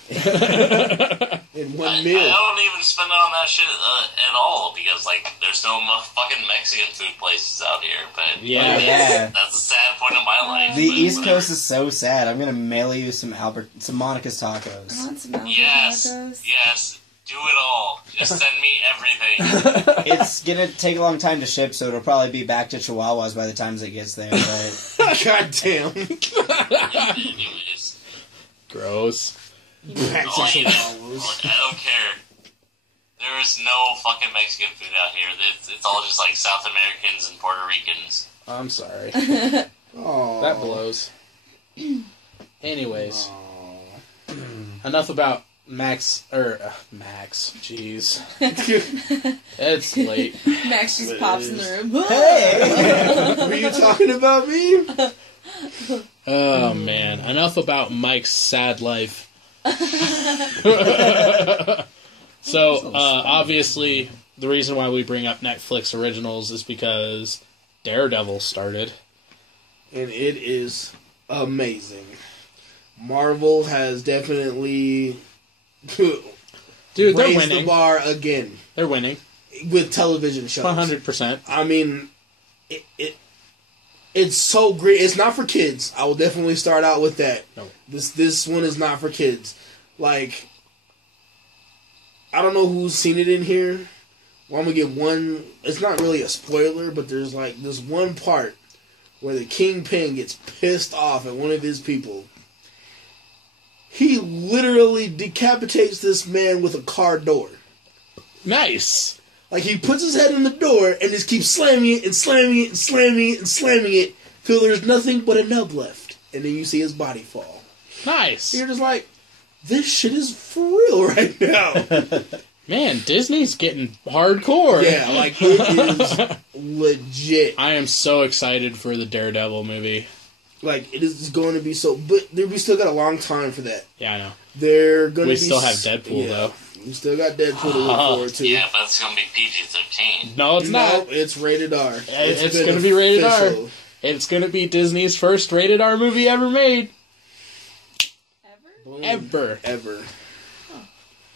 In one meal. I don't even spend it on that shit at all because, like, there's no fucking Mexican food places out here. But Yeah. like, Yeah. that's a sad point of my life. The but East whatever. Coast is so sad. I'm gonna mail you some Monica's tacos. I want some Alpha Yes, tacos. yes. Do it all. Just send me everything. It's gonna take a long time to ship, so it'll probably be back to Chihuahuas by the time it gets there. But God damn. Anyways. Gross. Back to Look, Chihuahuas. I don't care. There is no fucking Mexican food out here. It's all just like South Americans and Puerto Ricans. I'm sorry. Aw. That blows. Anyways. Enough about Max, jeez. It's late. Max just pops in the room. hey, Were you talking about me? Oh, man. Enough about Mike's sad life. So, obviously, the reason why we bring up Netflix originals is because Daredevil started. And it is amazing. Marvel has definitely Dude, they're raised winning. the bar again They're winning. with television shows. 100%. I mean, it's so great. It's not for kids. I will definitely start out with that. No. This one is not for kids. Like, I don't know who's seen it in here. Well, I'm gonna get one. It's not really a spoiler, but there's like this one part where the Kingpin gets pissed off at one of his people. He literally decapitates this man with a car door. Nice. Like, he puts his head in the door and just keeps slamming it and slamming it and slamming it and slamming it till there's nothing but a nub left. And then you see his body fall. Nice. You're just like, this shit is for real right now. Man, Disney's getting hardcore. Yeah, like, it is legit. I am so excited for the Daredevil movie. Like, it is going to be so... But we still got a long time for that. Yeah, I know. They're going to be... We still have Deadpool, though. We still got Deadpool to look forward to. Yeah, but it's gonna be PG-13. No, it's No, not. it's rated R. It's been going to be rated R. official. It's going to be Disney's first rated R movie ever made. Ever? Boom. Ever.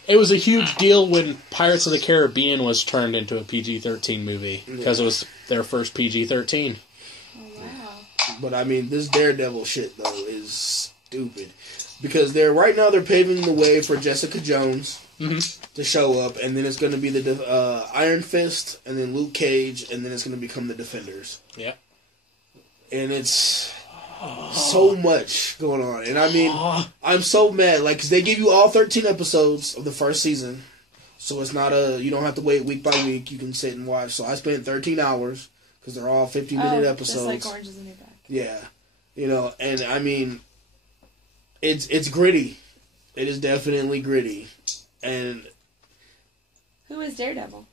It was a huge deal when Pirates of the Caribbean was turned into a PG-13 movie. Because it was their first PG-13. Oh, wow. But I mean, this Daredevil shit though is stupid because right now they're paving the way for Jessica Jones to show up, and then it's going to be the Iron Fist, and then Luke Cage, and then it's going to become the Defenders. Yeah. And it's so much going on, and I mean, I'm so mad. Like, 'cause they give you all 13 episodes of the first season, so it's not you don't have to wait week by week. You can sit and watch. So I spent 13 hours because they're all 50-minute episodes. Just like Orange is the New Black. Yeah, and I mean, it's gritty. It is definitely gritty, and Who is Daredevil?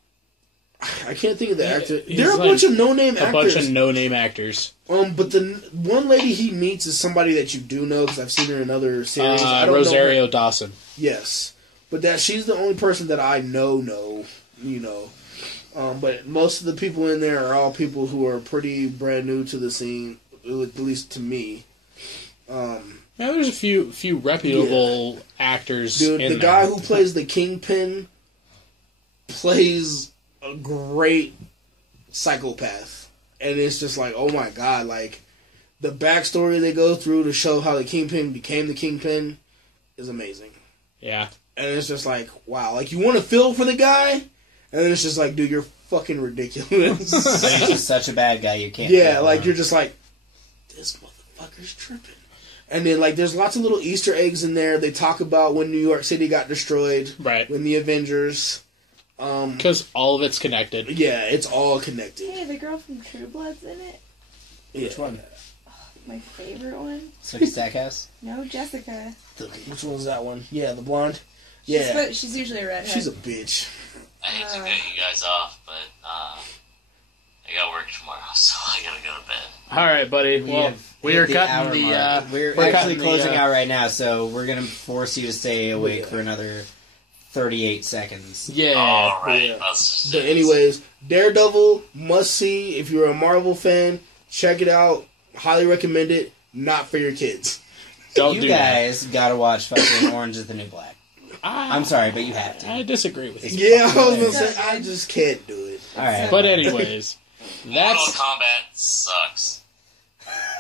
I can't think of the actor. He's There are a like bunch of no-name actors. A bunch of no-name actors. But the one lady he meets is somebody that you do know because I've seen her in other series. I don't Rosario know her. Dawson. Yes, but she's the only person that I know. But most of the people in there are all people who are pretty brand new to the scene, at least to me. Yeah, there's a few reputable actors. Dude, in the there. guy who plays the Kingpin plays a great psychopath, and it's just like, oh my god, like the backstory they go through to show how the Kingpin became the Kingpin is amazing. Yeah, and it's just like, wow, like you want to feel for the guy, and then it's just like, dude, you're fucking ridiculous. He's just such a bad guy. You can't. Yeah, like you're just like, this motherfucker's tripping. And then, like, there's lots of little Easter eggs in there. They talk about when New York City got destroyed. Right. When the Avengers. Because all of it's connected. Yeah, it's all connected. Hey, the girl from True Blood's in it. Yeah. Which one? My favorite one. Snooki Stackhouse? No, Jessica. Which one's that one? Yeah, the blonde. Yeah. She's usually a redhead. She's a bitch. I hate to cut you guys off, but I got work tomorrow, so I gotta go to bed. All right, buddy. Well, we are cutting the. We're actually closing out right now, so we're gonna force you to stay awake for another 38 seconds. Yeah. All right. Yeah. That's But anyways, Daredevil, must see. If you're a Marvel fan, check it out. Highly recommend it. Not for your kids. Don't you do guys gotta watch fucking Orange is the New Black. I'm sorry, but you have to. I disagree with you. Yeah, I was gonna say, I just can't do it. Alright. But anyways, Mortal that's Kombat sucks.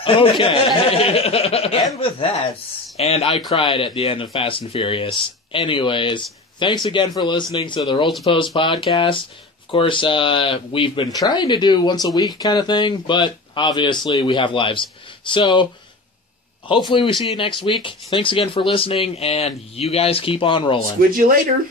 okay. And with that, And I cried at the end of Fast and Furious. Anyways, thanks again for listening to the Roll2Pose podcast. Of course, we've been trying to do once a week kind of thing, but obviously we have lives. So, hopefully we see you next week. Thanks again for listening, and you guys keep on rolling. Squid you later.